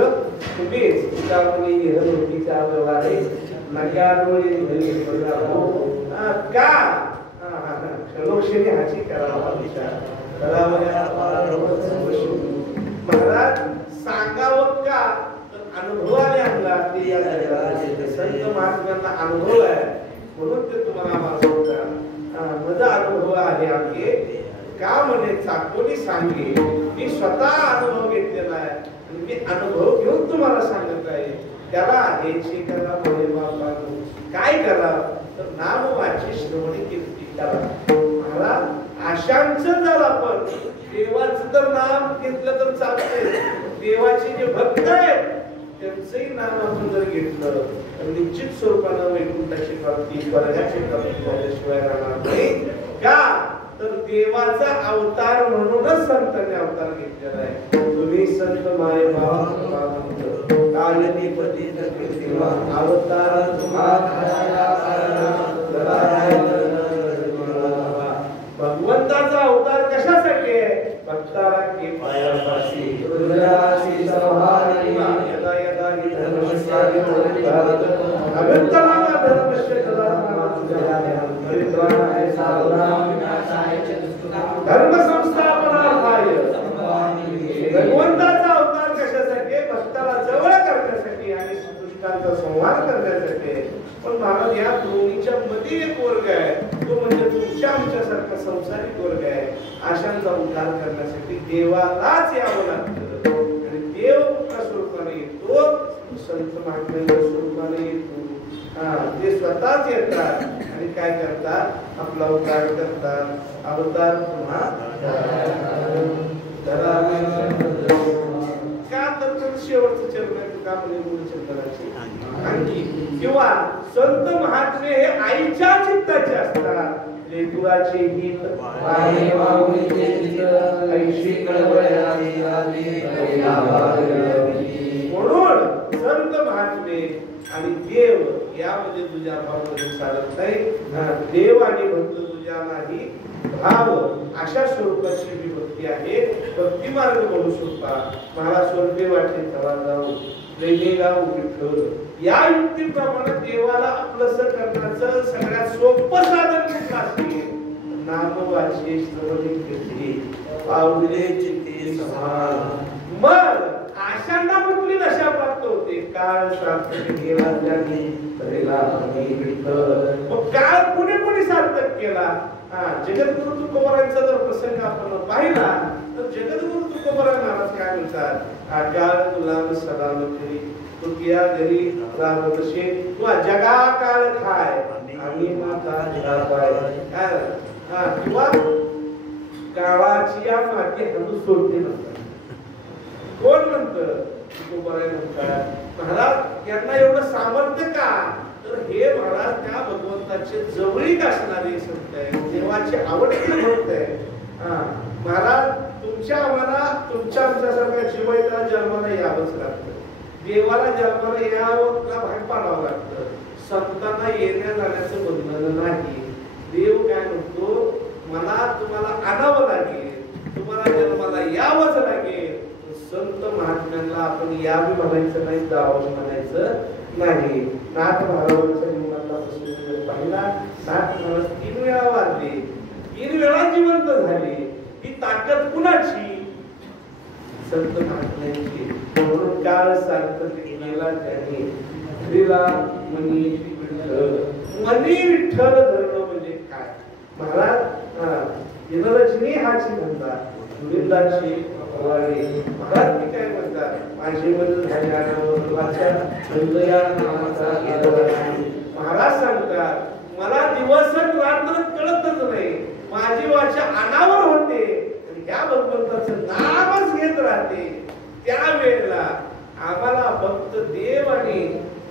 तुम्हीच त्यामुळे निरलोकीचा व्यवहार नगाडोळे घरी का क्षणोक्षणी हाची करावा विचार महाराज सांगावं का तर अनुभवाने आणला ते या संत महात्म्यांना अनुभव आहे म्हणून ते तुम्हाला मागवतात. माझा अनुभव आहे आमचे का म्हणे चाकोनी सांगे मी स्वतः अनुभव घेतलेला आहे आणि मी अनुभव घेऊन तुम्हाला सांगत आहे. त्याला याची करा म्हणे बाबा काय करा तर नाम वाची श्रवणी कीर्ती करा. महाराज आशांचं जर आपण देवाचं तर नाम घेतलं तर चालतंय. देवाचे जे भक्त आहेत त्यांचंही नाम आपण जर घेतलं तर निश्चित स्वरूपानं वैकुंठाची प्राप्ती स्वर्गाची प्राप्ती झाल्याशिवाय राहणार नाही. का तर देवाचा अवतार म्हणूनच संतांनी अवतार घेतलेला आहे. तुम्ही संत माय अवतार भगवंताचा अवतार कशासाठी आहे? भक्ताला के पायापाशी यदा यदा हि धर्मस्य अगंतनामा धर्मस्य धर्म संस्थापनार्थाय. भगवंताचा अवतार कशासाठी? भक्ताला जवळ करण्यासाठी आणि दुष्टांचा संहार करण्यासाठी. पण महाराज या दोन्हीच्या मध्ये एक वर्ग आहे तो म्हणजे तुमच्या आमच्यासारखा संसारिक वर्ग आहे. आशांचा उद्धार करण्यासाठी देवालाच यावं लागतं आणि देव कुठल्या स्वरूपाने येतो? संत महात्म्यांच्या स्वरूपाने येतो. ते स्वतःच येतात आणि काय करतात? आपला उद्धार करतात. अवतार पुन्हा का तर शेवटचं चरण आहे का म्हणजे गुरुचंद्राची आणखी किंवा संत महात्मे हे आईच्या चित्ताचे असतात. लेकराचे हित म्हणून संत महात्मे आणि देव यामध्ये तुझ्या भावामध्ये चालत नाही. देव आणि भक्त तुझ्या नाही भाव अशा स्वरूपाची जी भक्ती आहे भक्ती मार्ग म्हणू शकता. मला स्वर्गे वाटे तवा जाऊ प्रेमी गाव विठ्ठल या युक्तीप्रमाणे देवाला आपलंस करण्याचं सगळ्यात सोपं साधन कुठलं असेल? नाम वाचे श्रवणी कीर्ती पावले चित्ते समान. मग आशांना कुठली दशा प्राप्त होते? काळ सार्थक केला ज्यांनी तरीला विठ्ठल. मग काळ कुणी सार्थक केला? जगद्गुरु तुकोबारायांचा जर प्रसंग आपण पाहिला तर जगद्गुरु तुकोबाराय महाराज काय म्हणतात? काळ तुला सलाम करी तू किया घरी राहत असे तू जगा काळ खाय आणि माता जगा पाय. किंवा काळाची या माती हळू सोडते म्हणतात. कोण म्हणतं? तुकोबाराय म्हणतात. महाराज यांना एवढं सामर्थ्य का? तर हे महाराज त्या भगवंताचे जवळीक असणारे संत आहे. देवाची आवडते भक्त आहे. महाराज आम्हाला तुमच्या आमच्यासारख्या शिवायला जन्माला यावंच लागतं. देवाला जन्माला यावं भाग पाडावं लागतं. संतांना येण्या जाण्याचं बंधन नाही. देव काय म्हणतो? मला तुम्हाला आणावं लागेल, तुम्हाला जन्माला यावंच लागेल. संत महात्म्यांना आपण यावी म्हणायचं नाही, जावं म्हणायचं नाही. नाथ महाराजांच्या जीवनातला प्रसंग पाहिला. नाथ महाराज 3 वेळा वारले, 3 वेळा जिवंत झाले. ही ताकद कुणाची? संत महात्म्यांची. म्हणून काळ सार्थक केला त्याने श्रीला मनी विठ्ठल. मनी विठ्ठल धरणं म्हणजे काय? महाराज जनरचनी हाची म्हणतात. गोविंदाची महाराज मी काय म्हणतात? माझे मन झाल्यावर महाराज सांगतात मला दिवस रात्र कळतच नाही. माझी वाचा अनावर होते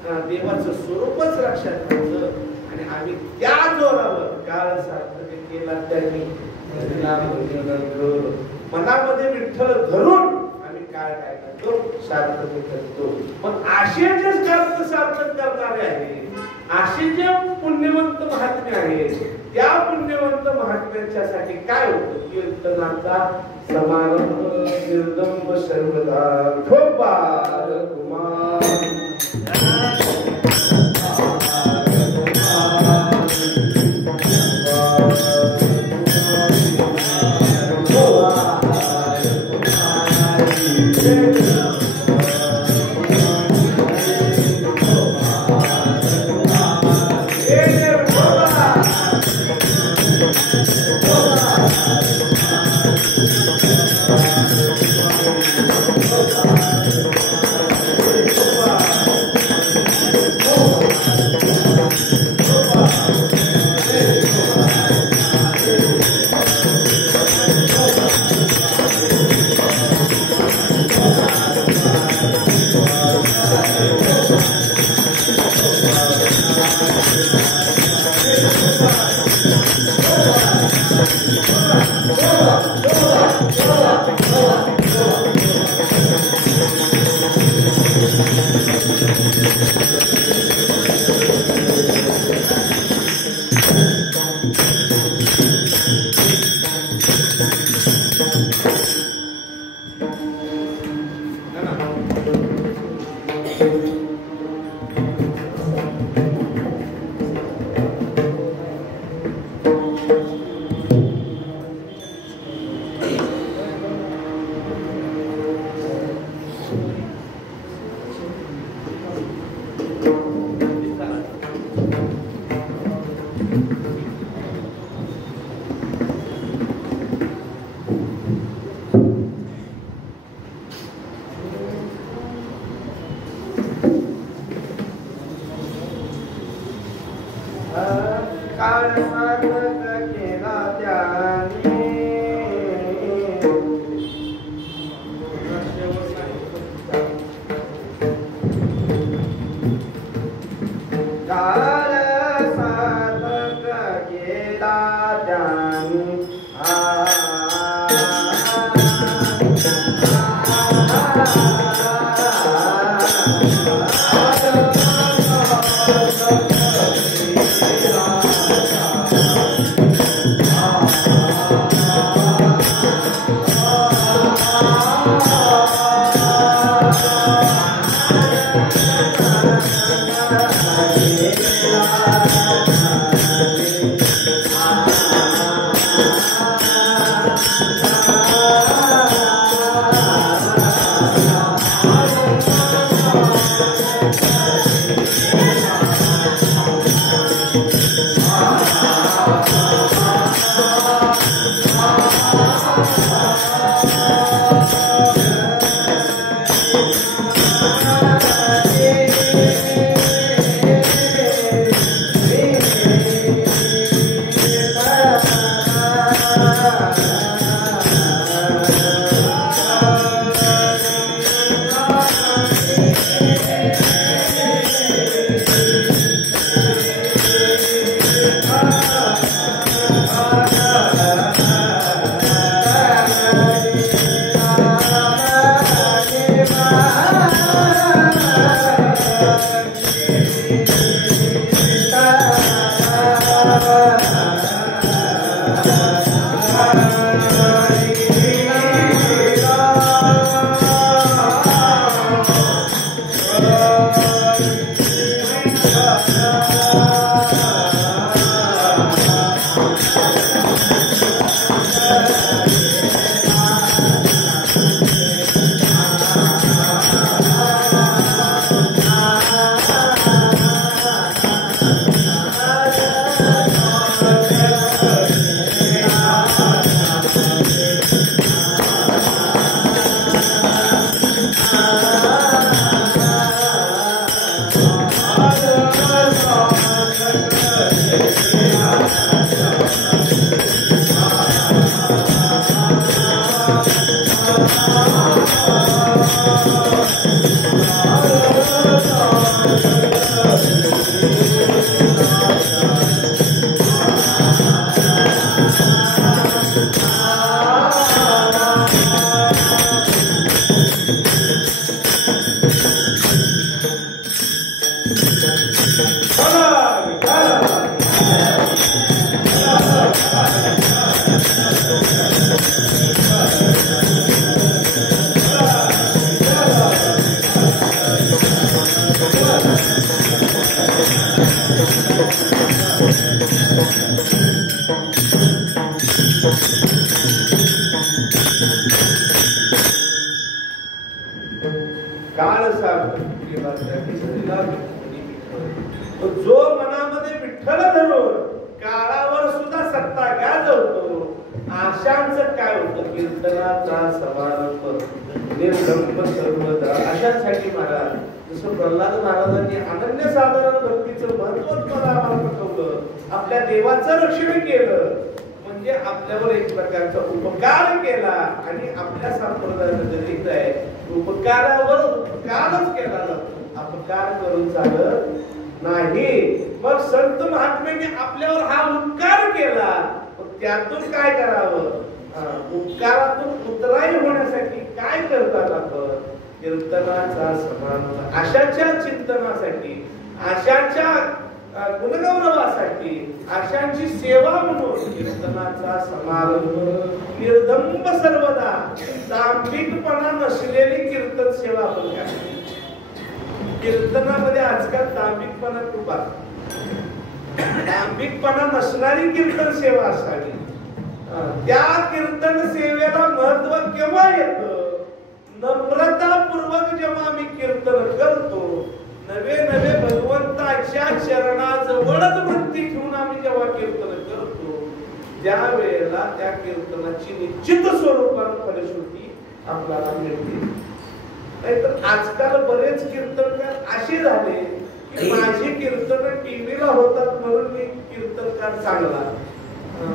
देवाचं स्वरूपच लक्षात ठेवलं आणि आम्ही त्या जोरावर काळ सार्थक केला त्यांनी मनामध्ये विठ्ठल धरून आम्ही काय करतो सार्थक करतो. मग असे जे सार्थक करणारे आहेत, असे जे पुण्यवंत महात्मे आहेत, त्या पुण्यवंत महात्म्यांच्यासाठी काय होतं कीर्तनाचा समारंभ निर्दंब सर्वदा गोपाल कुमार जो मनामध्ये विठ्ठल धरून काळावर सुद्धा सत्ता गाजवतो, आशांचं काय होतं? कीर्तनाचा समारंभ निर्गंप सर्वदा. अशासाठी महाराज, जसं प्रल्हाद महाराजांनी अनन्यसाधारण भक्तीचं महत्त्व मला आम्हाला पटवलं, आपल्या देवाचं रक्षण केलं, म्हणजे आपल्यावर एक प्रकारचा उपकार केला. आणि आपल्या संप्रदायात जरीत आहे, उपकारावर उपकारच केला जातो, अपकार करून चालत नाही. मग संत महात्म्यांनी आपल्यावर हा उपकार केला, त्यातून काय करावं? उपकारातून उतराई होण्यासाठी काय करतात आपण? कीर्तनाचा समारंभ, आशाच्या चिंतनासाठी, आशाच्या गुणगौरवासाठी, आशांची सेवा म्हणून कीर्तनाचा समारंभ निर्धंब सर्वदा. दांभिकपणा नसलेली कीर्तन सेवा आपण करावी. कीर्तनामध्ये आजकाल दांभिकपणा खूप आहे. दांभिकपणा नसणारी कीर्तन सेवा असावी. त्या कीर्तन सेवेला महत्व केव्हा येतं? नम्रतापूर्वक जेव्हा आम्ही कीर्तन करतो, नवे नवे भगवंताच्या चरणाजवळच वृत्ती घेऊन आम्ही जेव्हा कीर्तन करतो, त्या वेळेला त्या कीर्तनाची निश्चित स्वरूपात फलश्रुती आपल्याला मिळते. नाहीतर आजकाल बरेच कीर्तनकार असे झाले की माझी कीर्तन टीव्हीला होतात म्हणून मी कीर्तनकार चांगला,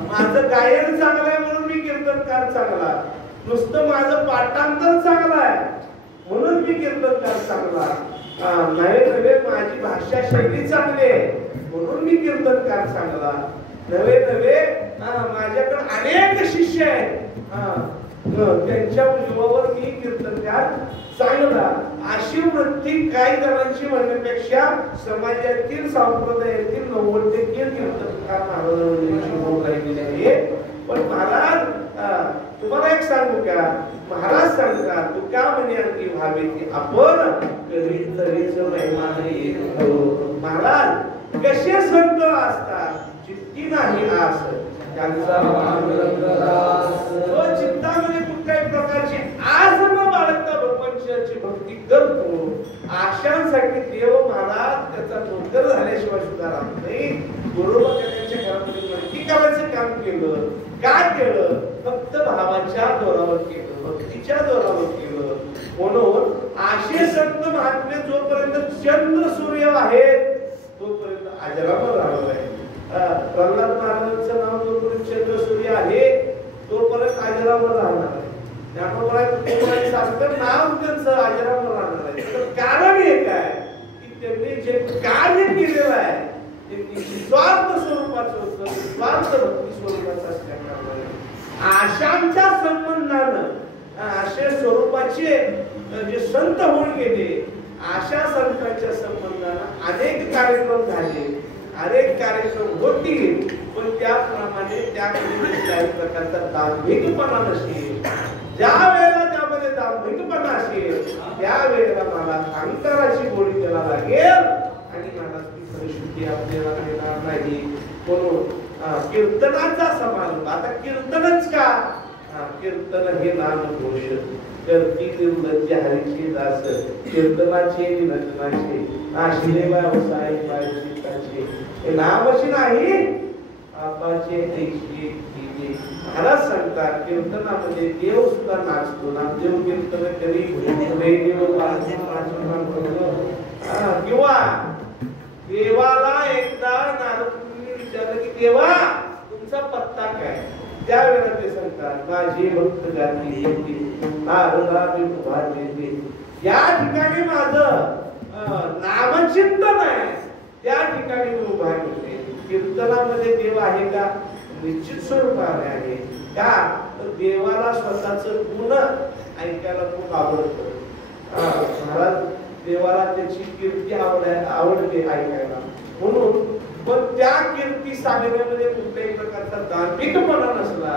माझं गायन चांगलं आहे म्हणून मी कीर्तनकार चांगला, नुसतं माझं पाठांतर चांगलं आहे म्हणून मी कीर्तनकार चांगला, नवे नवे माझी भाषा शैली चांगली आहे म्हणून मी कीर्तनकार चांगला, नवे नवे माझ्याकडे अनेक शिष्य आहेत त्यांच्या जीवावर मी कीर्तनकार चांगला. अशी वृत्ती काही जणांची म्हणण्यापेक्षा समाजातील संप्रदायातील 90% कीर्तनकार महाराजांनी आहे. पण महाराज तुम्हाला एक सांगू का? महाराज सांगतात तू का म्हणे अगदी व्हावे की आपण कधीतरीच महिमा नाही. महाराज कसे संत असतात, चित्ती नाही आस त्यांचा चित्तामध्ये कुठल्याही प्रकारची आस न बाळगता भगवंताची भक्ती करतो. आशांसाठी देव महाराज त्याचा नोकर झाल्याशिवाय सुद्धा राहत नाही. बरोबर त्यांच्या घरामध्ये नक्की करायचं काम केलं. काय केलं? फक्त भावाच्या जोरावर केलं, भक्तीच्या जोरावर केलं. म्हणून आशे संत महात्मे जोपर्यंत चंद्र सूर्य आहेत तोपर्यंत अजरामर राहणार आहे. प्रल्हाद महाराजांचं नाव जोपर्यंत चंद्र सूर्य आहे तोपर्यंत अजरामर राहणार आहे. ज्ञानोबराय शास्त्र नाव त्यांचं अजरामर राहणार आहे. कारण हे काय की त्यांनी जे कार्य केलेलं आहे ते निस्वार्थ स्वरूपाचं होतं, निस्वार्थ भक्ती स्वरूपाचं असल्याकारणाने आशांच्या संबंधानं अशा स्वरूपाचे जे संत होऊन गेले, अशा संतांच्या संबंधानं अनेक कार्यक्रम झाले, अनेक कार्यक्रम होतील. पण त्याप्रमाणे त्यामध्ये काही प्रकारचा दांभिकपणा नसेल. ज्या वेळेला त्यामध्ये दांभिकपणा असेल त्यावेळेला मला अहंकाराची गोळी द्यायला लागेल आणि मला ती परिस्थिती आपल्याला मिळणार नाही. म्हणून कीर्तनाचा समारंभ. आता कीर्तनच का? कीर्तन हे नामघोष करती निर्लज्ज हरीचे दास, कीर्तनाचे निरंजनाचे नाशिले व्यवसाय पायचे हे नामशी नाही आपाचे ऐशी कीजे. महाराज सांगतात कीर्तनामध्ये देव सुद्धा नाचतो. नामदेव कीर्तन करी किंवा देवाला एकदा नारदमुनी विचारलं की देवा तुमचा पत्ता काय? त्यावेळेला ते सांगतात माझी भक्त गाती येते नारदा मी उभा देते. या ठिकाणी माझं नामचिंतन आहे, त्या ठिकाणी मी उभा होते. कीर्तनामध्ये देव आहे का? निश्चित स्वरूपाने आहे. का तर देवाला स्वतःच गुण ऐकायला खूप आवडतं. महाराज देवाला त्याची कीर्ती आवडते ऐकायला, म्हणून पण त्या कीर्ती सांगण्यामध्ये कुठल्याही प्रकारचा धार्मिकपणा नसला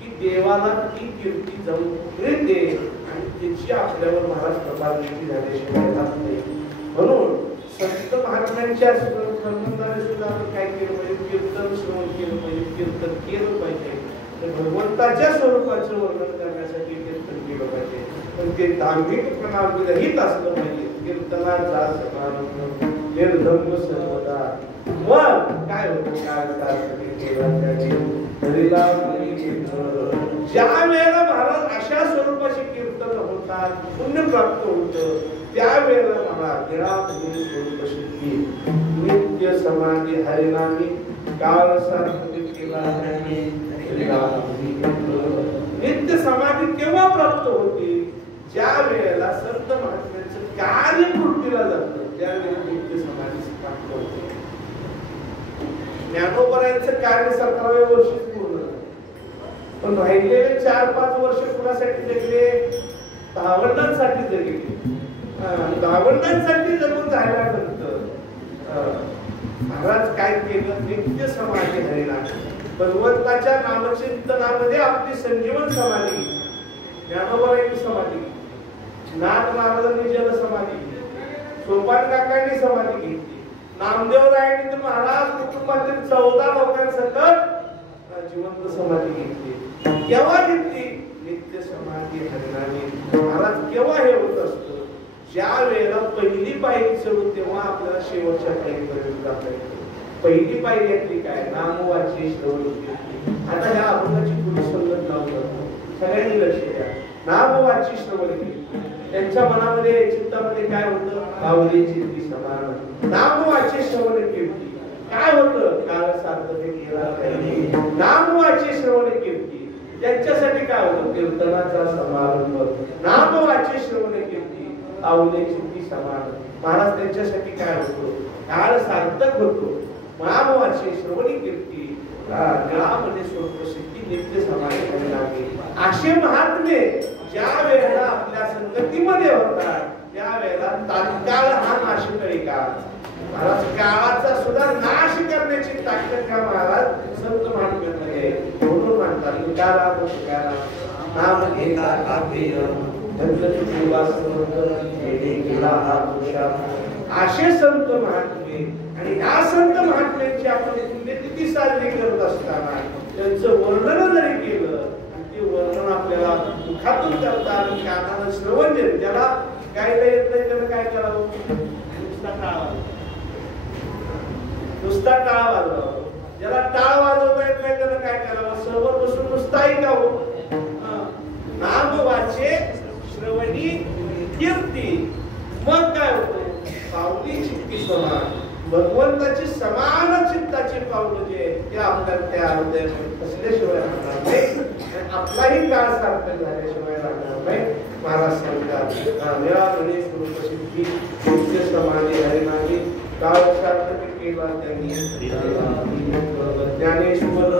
की देवाला ती कीर्ती जाऊन मिळते आणि त्याची आपल्यावर महाराज कृपा झाल्याशिवाय राहत नाही. म्हणून संत महात्म्यांच्या संबंधाने सुद्धा आपण काय केलं पाहिजे, कीर्तन श्रवण केलं पाहिजे, कीर्तन केलं पाहिजे. भगवंताच्या स्वरूपाचं वर्णन करण्यासाठी कीर्तन केलं पाहिजे, पण ते धार्मिकपणा रहित असलं पाहिजे. कीर्तनाचा समारंभ निर्धम्म सर्वदा. मग काय होतं, ज्या वेळेला महाराज अशा स्वरूपाचे कीर्तन होतात, पुण्य प्राप्त होतं, त्यावेळेला महाराज स्वरूप सिद्धी नित्य समाधी हरिनामी काळ सार्थक केला. नित्य समाधी केव्हा प्राप्त होते, ज्या वेळेला संत महात्म्यांचं कार्य पूर्तीला जातं, त्यावेळेला नित्य समाधी प्राप्त होते. ज्ञानोबरायांचं कार्य 17व्या वर्षी पूर्ण, पण राहिलेले 4-5 वर्ष कुणासाठी जगले, धावंडांसाठी जगले. धावंडांसाठी जगून झाल्यानंतर महाराज काय केलं, नित्य समाधी हरिनाम भगवंताच्या नामचिंतनामध्ये आपली संजीवन समाधी, ज्ञानोबरायांची समाधी, नाथ महाराजांनी जल समाधी, सोपान काकांनी समाधी घेतली, नामदेव रायांनी तर महाराज कुटुंबातील 14 लोकांसकट जिवंत समाधी घेतली. केव्हा घेतली, नित्य समाधी हरिनामी. महाराज केव्हा हे होत असतं, ज्या वेळेला पहिली पायरी चढू तेव्हा आपल्याला शेवटच्या पायरीपर्यंत जाता येतं. पहिली पायरी यातली काय, नामवाची श्रवण कीर्ती. आता ह्या अभंगाची पुढे संगत नाव करतो, सगळ्यांनी लक्ष द्या. नामवाची श्रवण कीर्ती, त्यांच्या मनामध्ये चित्तामध्ये काय होतं, बावली चित्ती समान. नामवाची श्रवण कीर्ती काय होतं, काळ सार्थक केला. नामवाची श्रवण कीर्ती त्यांच्यासाठी काय होतं, कीर्तनाचा समारंभ. नामवाची श्रवण कीर्ती बावली चित्ती समान. महाराज त्यांच्यासाठी काय होतो, काळ सार्थक होतो. नामवाची श्रवणी कीर्ती जळामध्ये स्वप्रसिद्धी नित्य समाधी लागली. असे महात्मे ज्या वेळेला आपल्या संगतीमध्ये होतात, त्यावेळेला तात्काळ हा नाशकळी काळ. महाराज काळाचा सुद्धा नाश करण्याची ताकद का महाराज संत महात्म्यांमध्ये आहे. म्हणून म्हणतात तुकाराम तुकाराम नाम घेता काव्य धनलक्ष्मी असे संत महात्मे. आणि या संत महात्म्यांची आपण पुण्यतिथी साजरी करत असताना त्यांचं वर्णन जरी केलं, आणि ते वर्णन आपल्याला मुखातून करता आणि कानानं श्रवण देत, ज्याला गायला येत नाही त्यानं काय करावं, नुसता टाळ वाजवावं. ज्याला टाळ वाजवता येत नाही त्यानं काय करावं, समोर बसून नुसता ऐकावं. नाम वाचे श्रवणी कीर्ती. मग काय होतं, पावली चित्ती समान. भगवंताची समान चित्ताची पावलं जे ते आपल्याला त्या हृदयामध्ये असल्याशिवाय राहणार नाही, आपलाही काळ सार्थक झाल्याशिवाय राहणार नाही. महाराज सांगतात निरामणी स्वरूपसिद्धी नित्य समाधी हरिनामी काळ सार्थक केला त्यांनी. Dnyaneshwar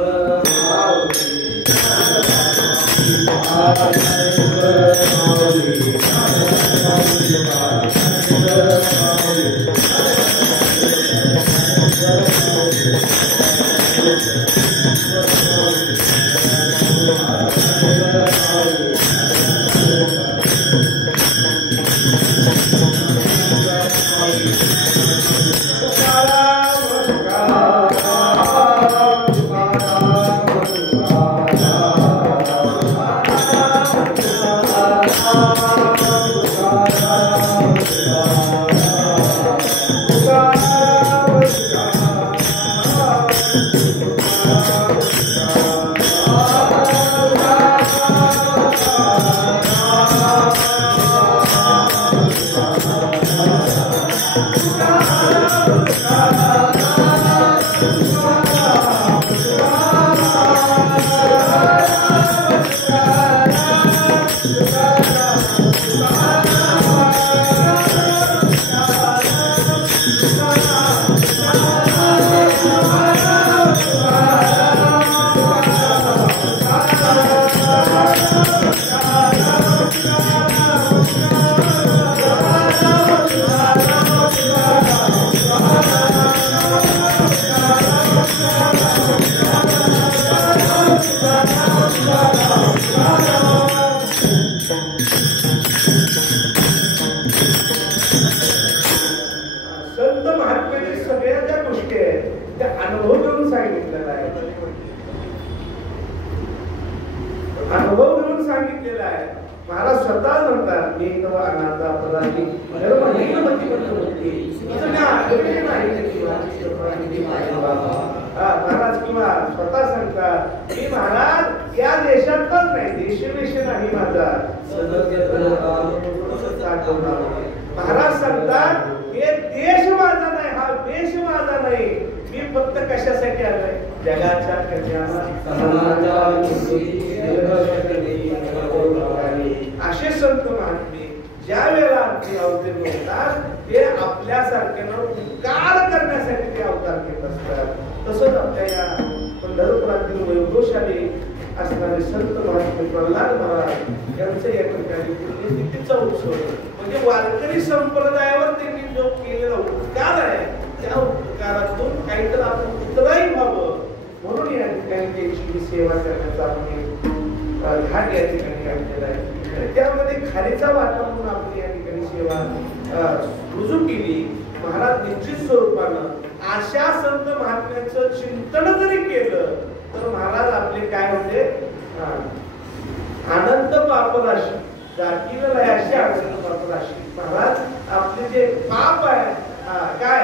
Thank you. सांगितलेलं आहे. महाराज स्वतः म्हणतात मी तो अनाथा अपराधी धर्म हीनमती होती महाराज किंवा स्वतः सांगतात की महाराज या देशातच नाही देश नाही माझा महाराज सांगतात हे देश माझा नाही हा देश माझा नाही मी फक्त कशासाठी आलोय जगाच्या असे संत महात्मे ज्या वेळेला अवतीर्ण होतात ते आपल्यासारख्यानं उपकार करण्यासाठी ते अवतार घेत असतात. तसंच आपल्या या पंढरपुरातील वैभवशाली असणारे संत महात्मे प्रल्हाद महाराज यांचं या ठिकाणी पुण्यतिथीचा उत्सव म्हणजे वारकरी संप्रदायावर त्यांनी जो केलेला उपकार आहे त्या उपकारातून काहीतरी आपण उतराई व्हावं म्हणून या ठिकाणी त्यांची सेवा करण्याचा आपण घाट या ठिकाणी आणलेला आहे. त्यामध्ये खारीचा वाटा म्हणून आपण या ठिकाणी सेवा रुजू केली. महाराज निश्चित स्वरूपानं अशा संत महात्म्यांचं चिंतन जरी केलं तर महाराज आपले काय होते अनंत पापराशी जातीला लयाशी अनंत पापराशी. महाराज आपले जे पाप आहे काय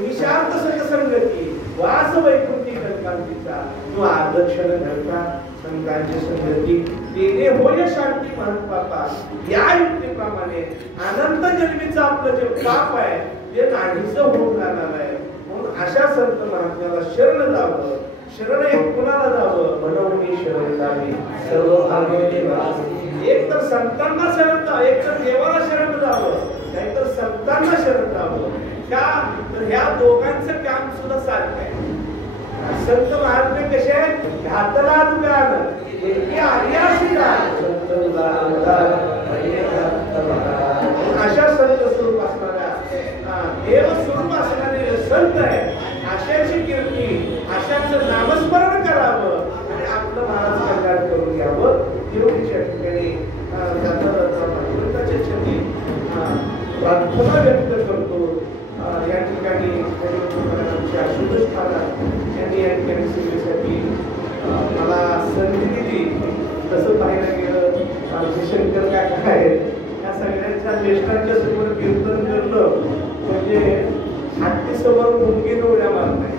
निशांत संगती वास वैकुंठी कल्पांतीचा तो आदर्शन घडता संतांची संगती तेने होय शांती महापापा या युक्तीप्रमाणे अनंत जन्मीचं आपलं जे पाप आहे ते नाहीसं होऊन जाणार आहे. म्हणून अशा संत महात्म्याला शरण जावं. शरण एक कुणाला जावं म्हणून शरण जावे सर्व भागवते एक तर संतांना शरण जावं एक तर देवाला शरण जावं नाहीतर संतांना शरण जावं. का तर ह्या दोघांचं काम सुद्धा सारखं आहे. संत महात्मे कसे आहेत घातला दुकान एकी आर्याशी अशा संत स्वरूप असणाऱ्या देव स्वरूप असणारे संत आहे. अशाची कीर्ती अशाचं नामस्मरण करावं आणि आपलं महाराज कल्याण करून घ्यावं. देवच्या ठिकाणी भगवंताच्या चरणी प्रार्थना व्यक्त करतो. या ठिकाणी आशुतोष महाराज यांनी या ठिकाणी सेवेसाठी मला संधी दिली. तसं पाहायला गेलं शंकर काय या सगळ्यांच्या ज्येष्ठांच्या समोर कीर्तन करलं म्हणजे हत्ती समोर मुंगीनं उड्या मारत नाही.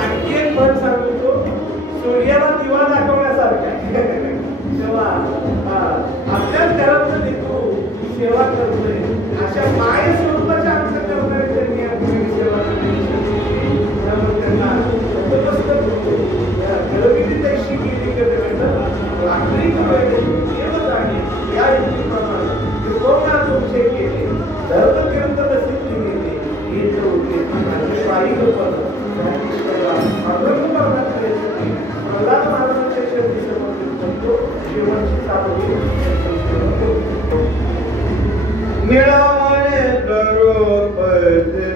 आणखी एक म्हण सांगतो सूर्याला दिवा दाखवण्यासारखा तेव्हा आपल्याच घरातलं लेकरू सेवा करतोय अशा माय स्वरूपाच्या आमचं करणारे त्यांनी या ठिकाणी सेवा त्यांना घडविली तशी केली रात्री देवच आहे या युक्तीप्रमाणे त्रिकोणातून केले धर्म ग्रंथ प्रसिद्धी केले हे तर होते पायी प्रल्हाद महाराजांच्या शब्दी समर्पित करतो. शेवटची चालू मिळाले करो पैसे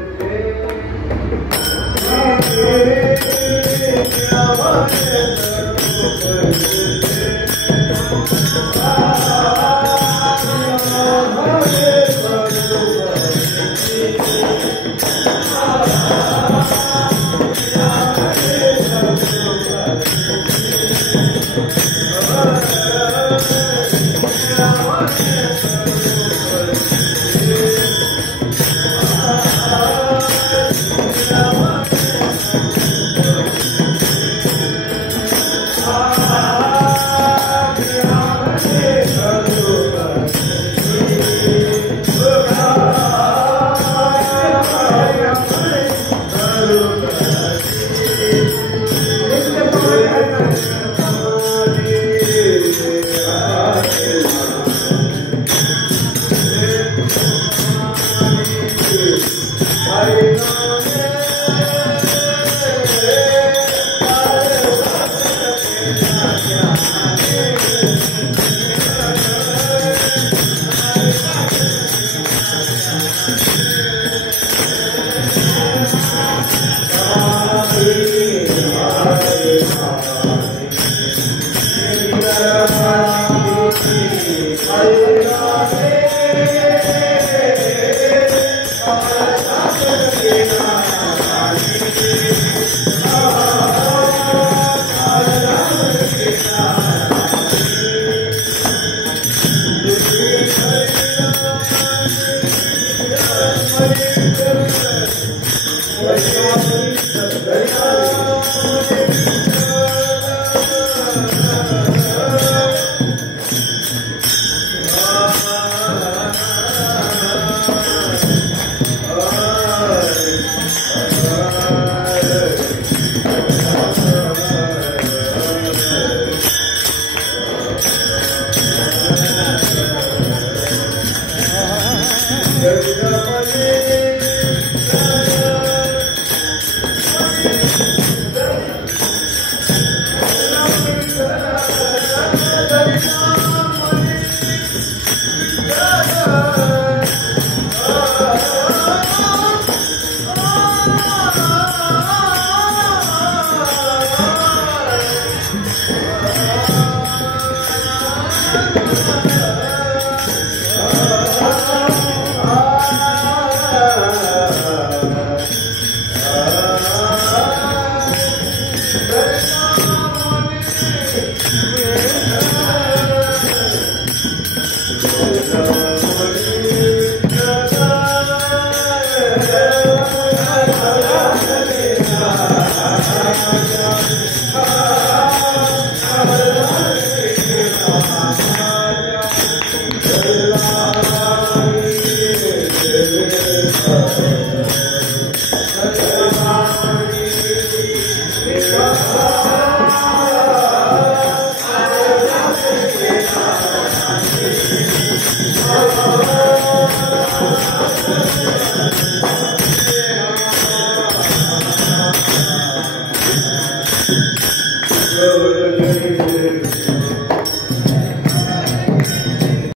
Thank you.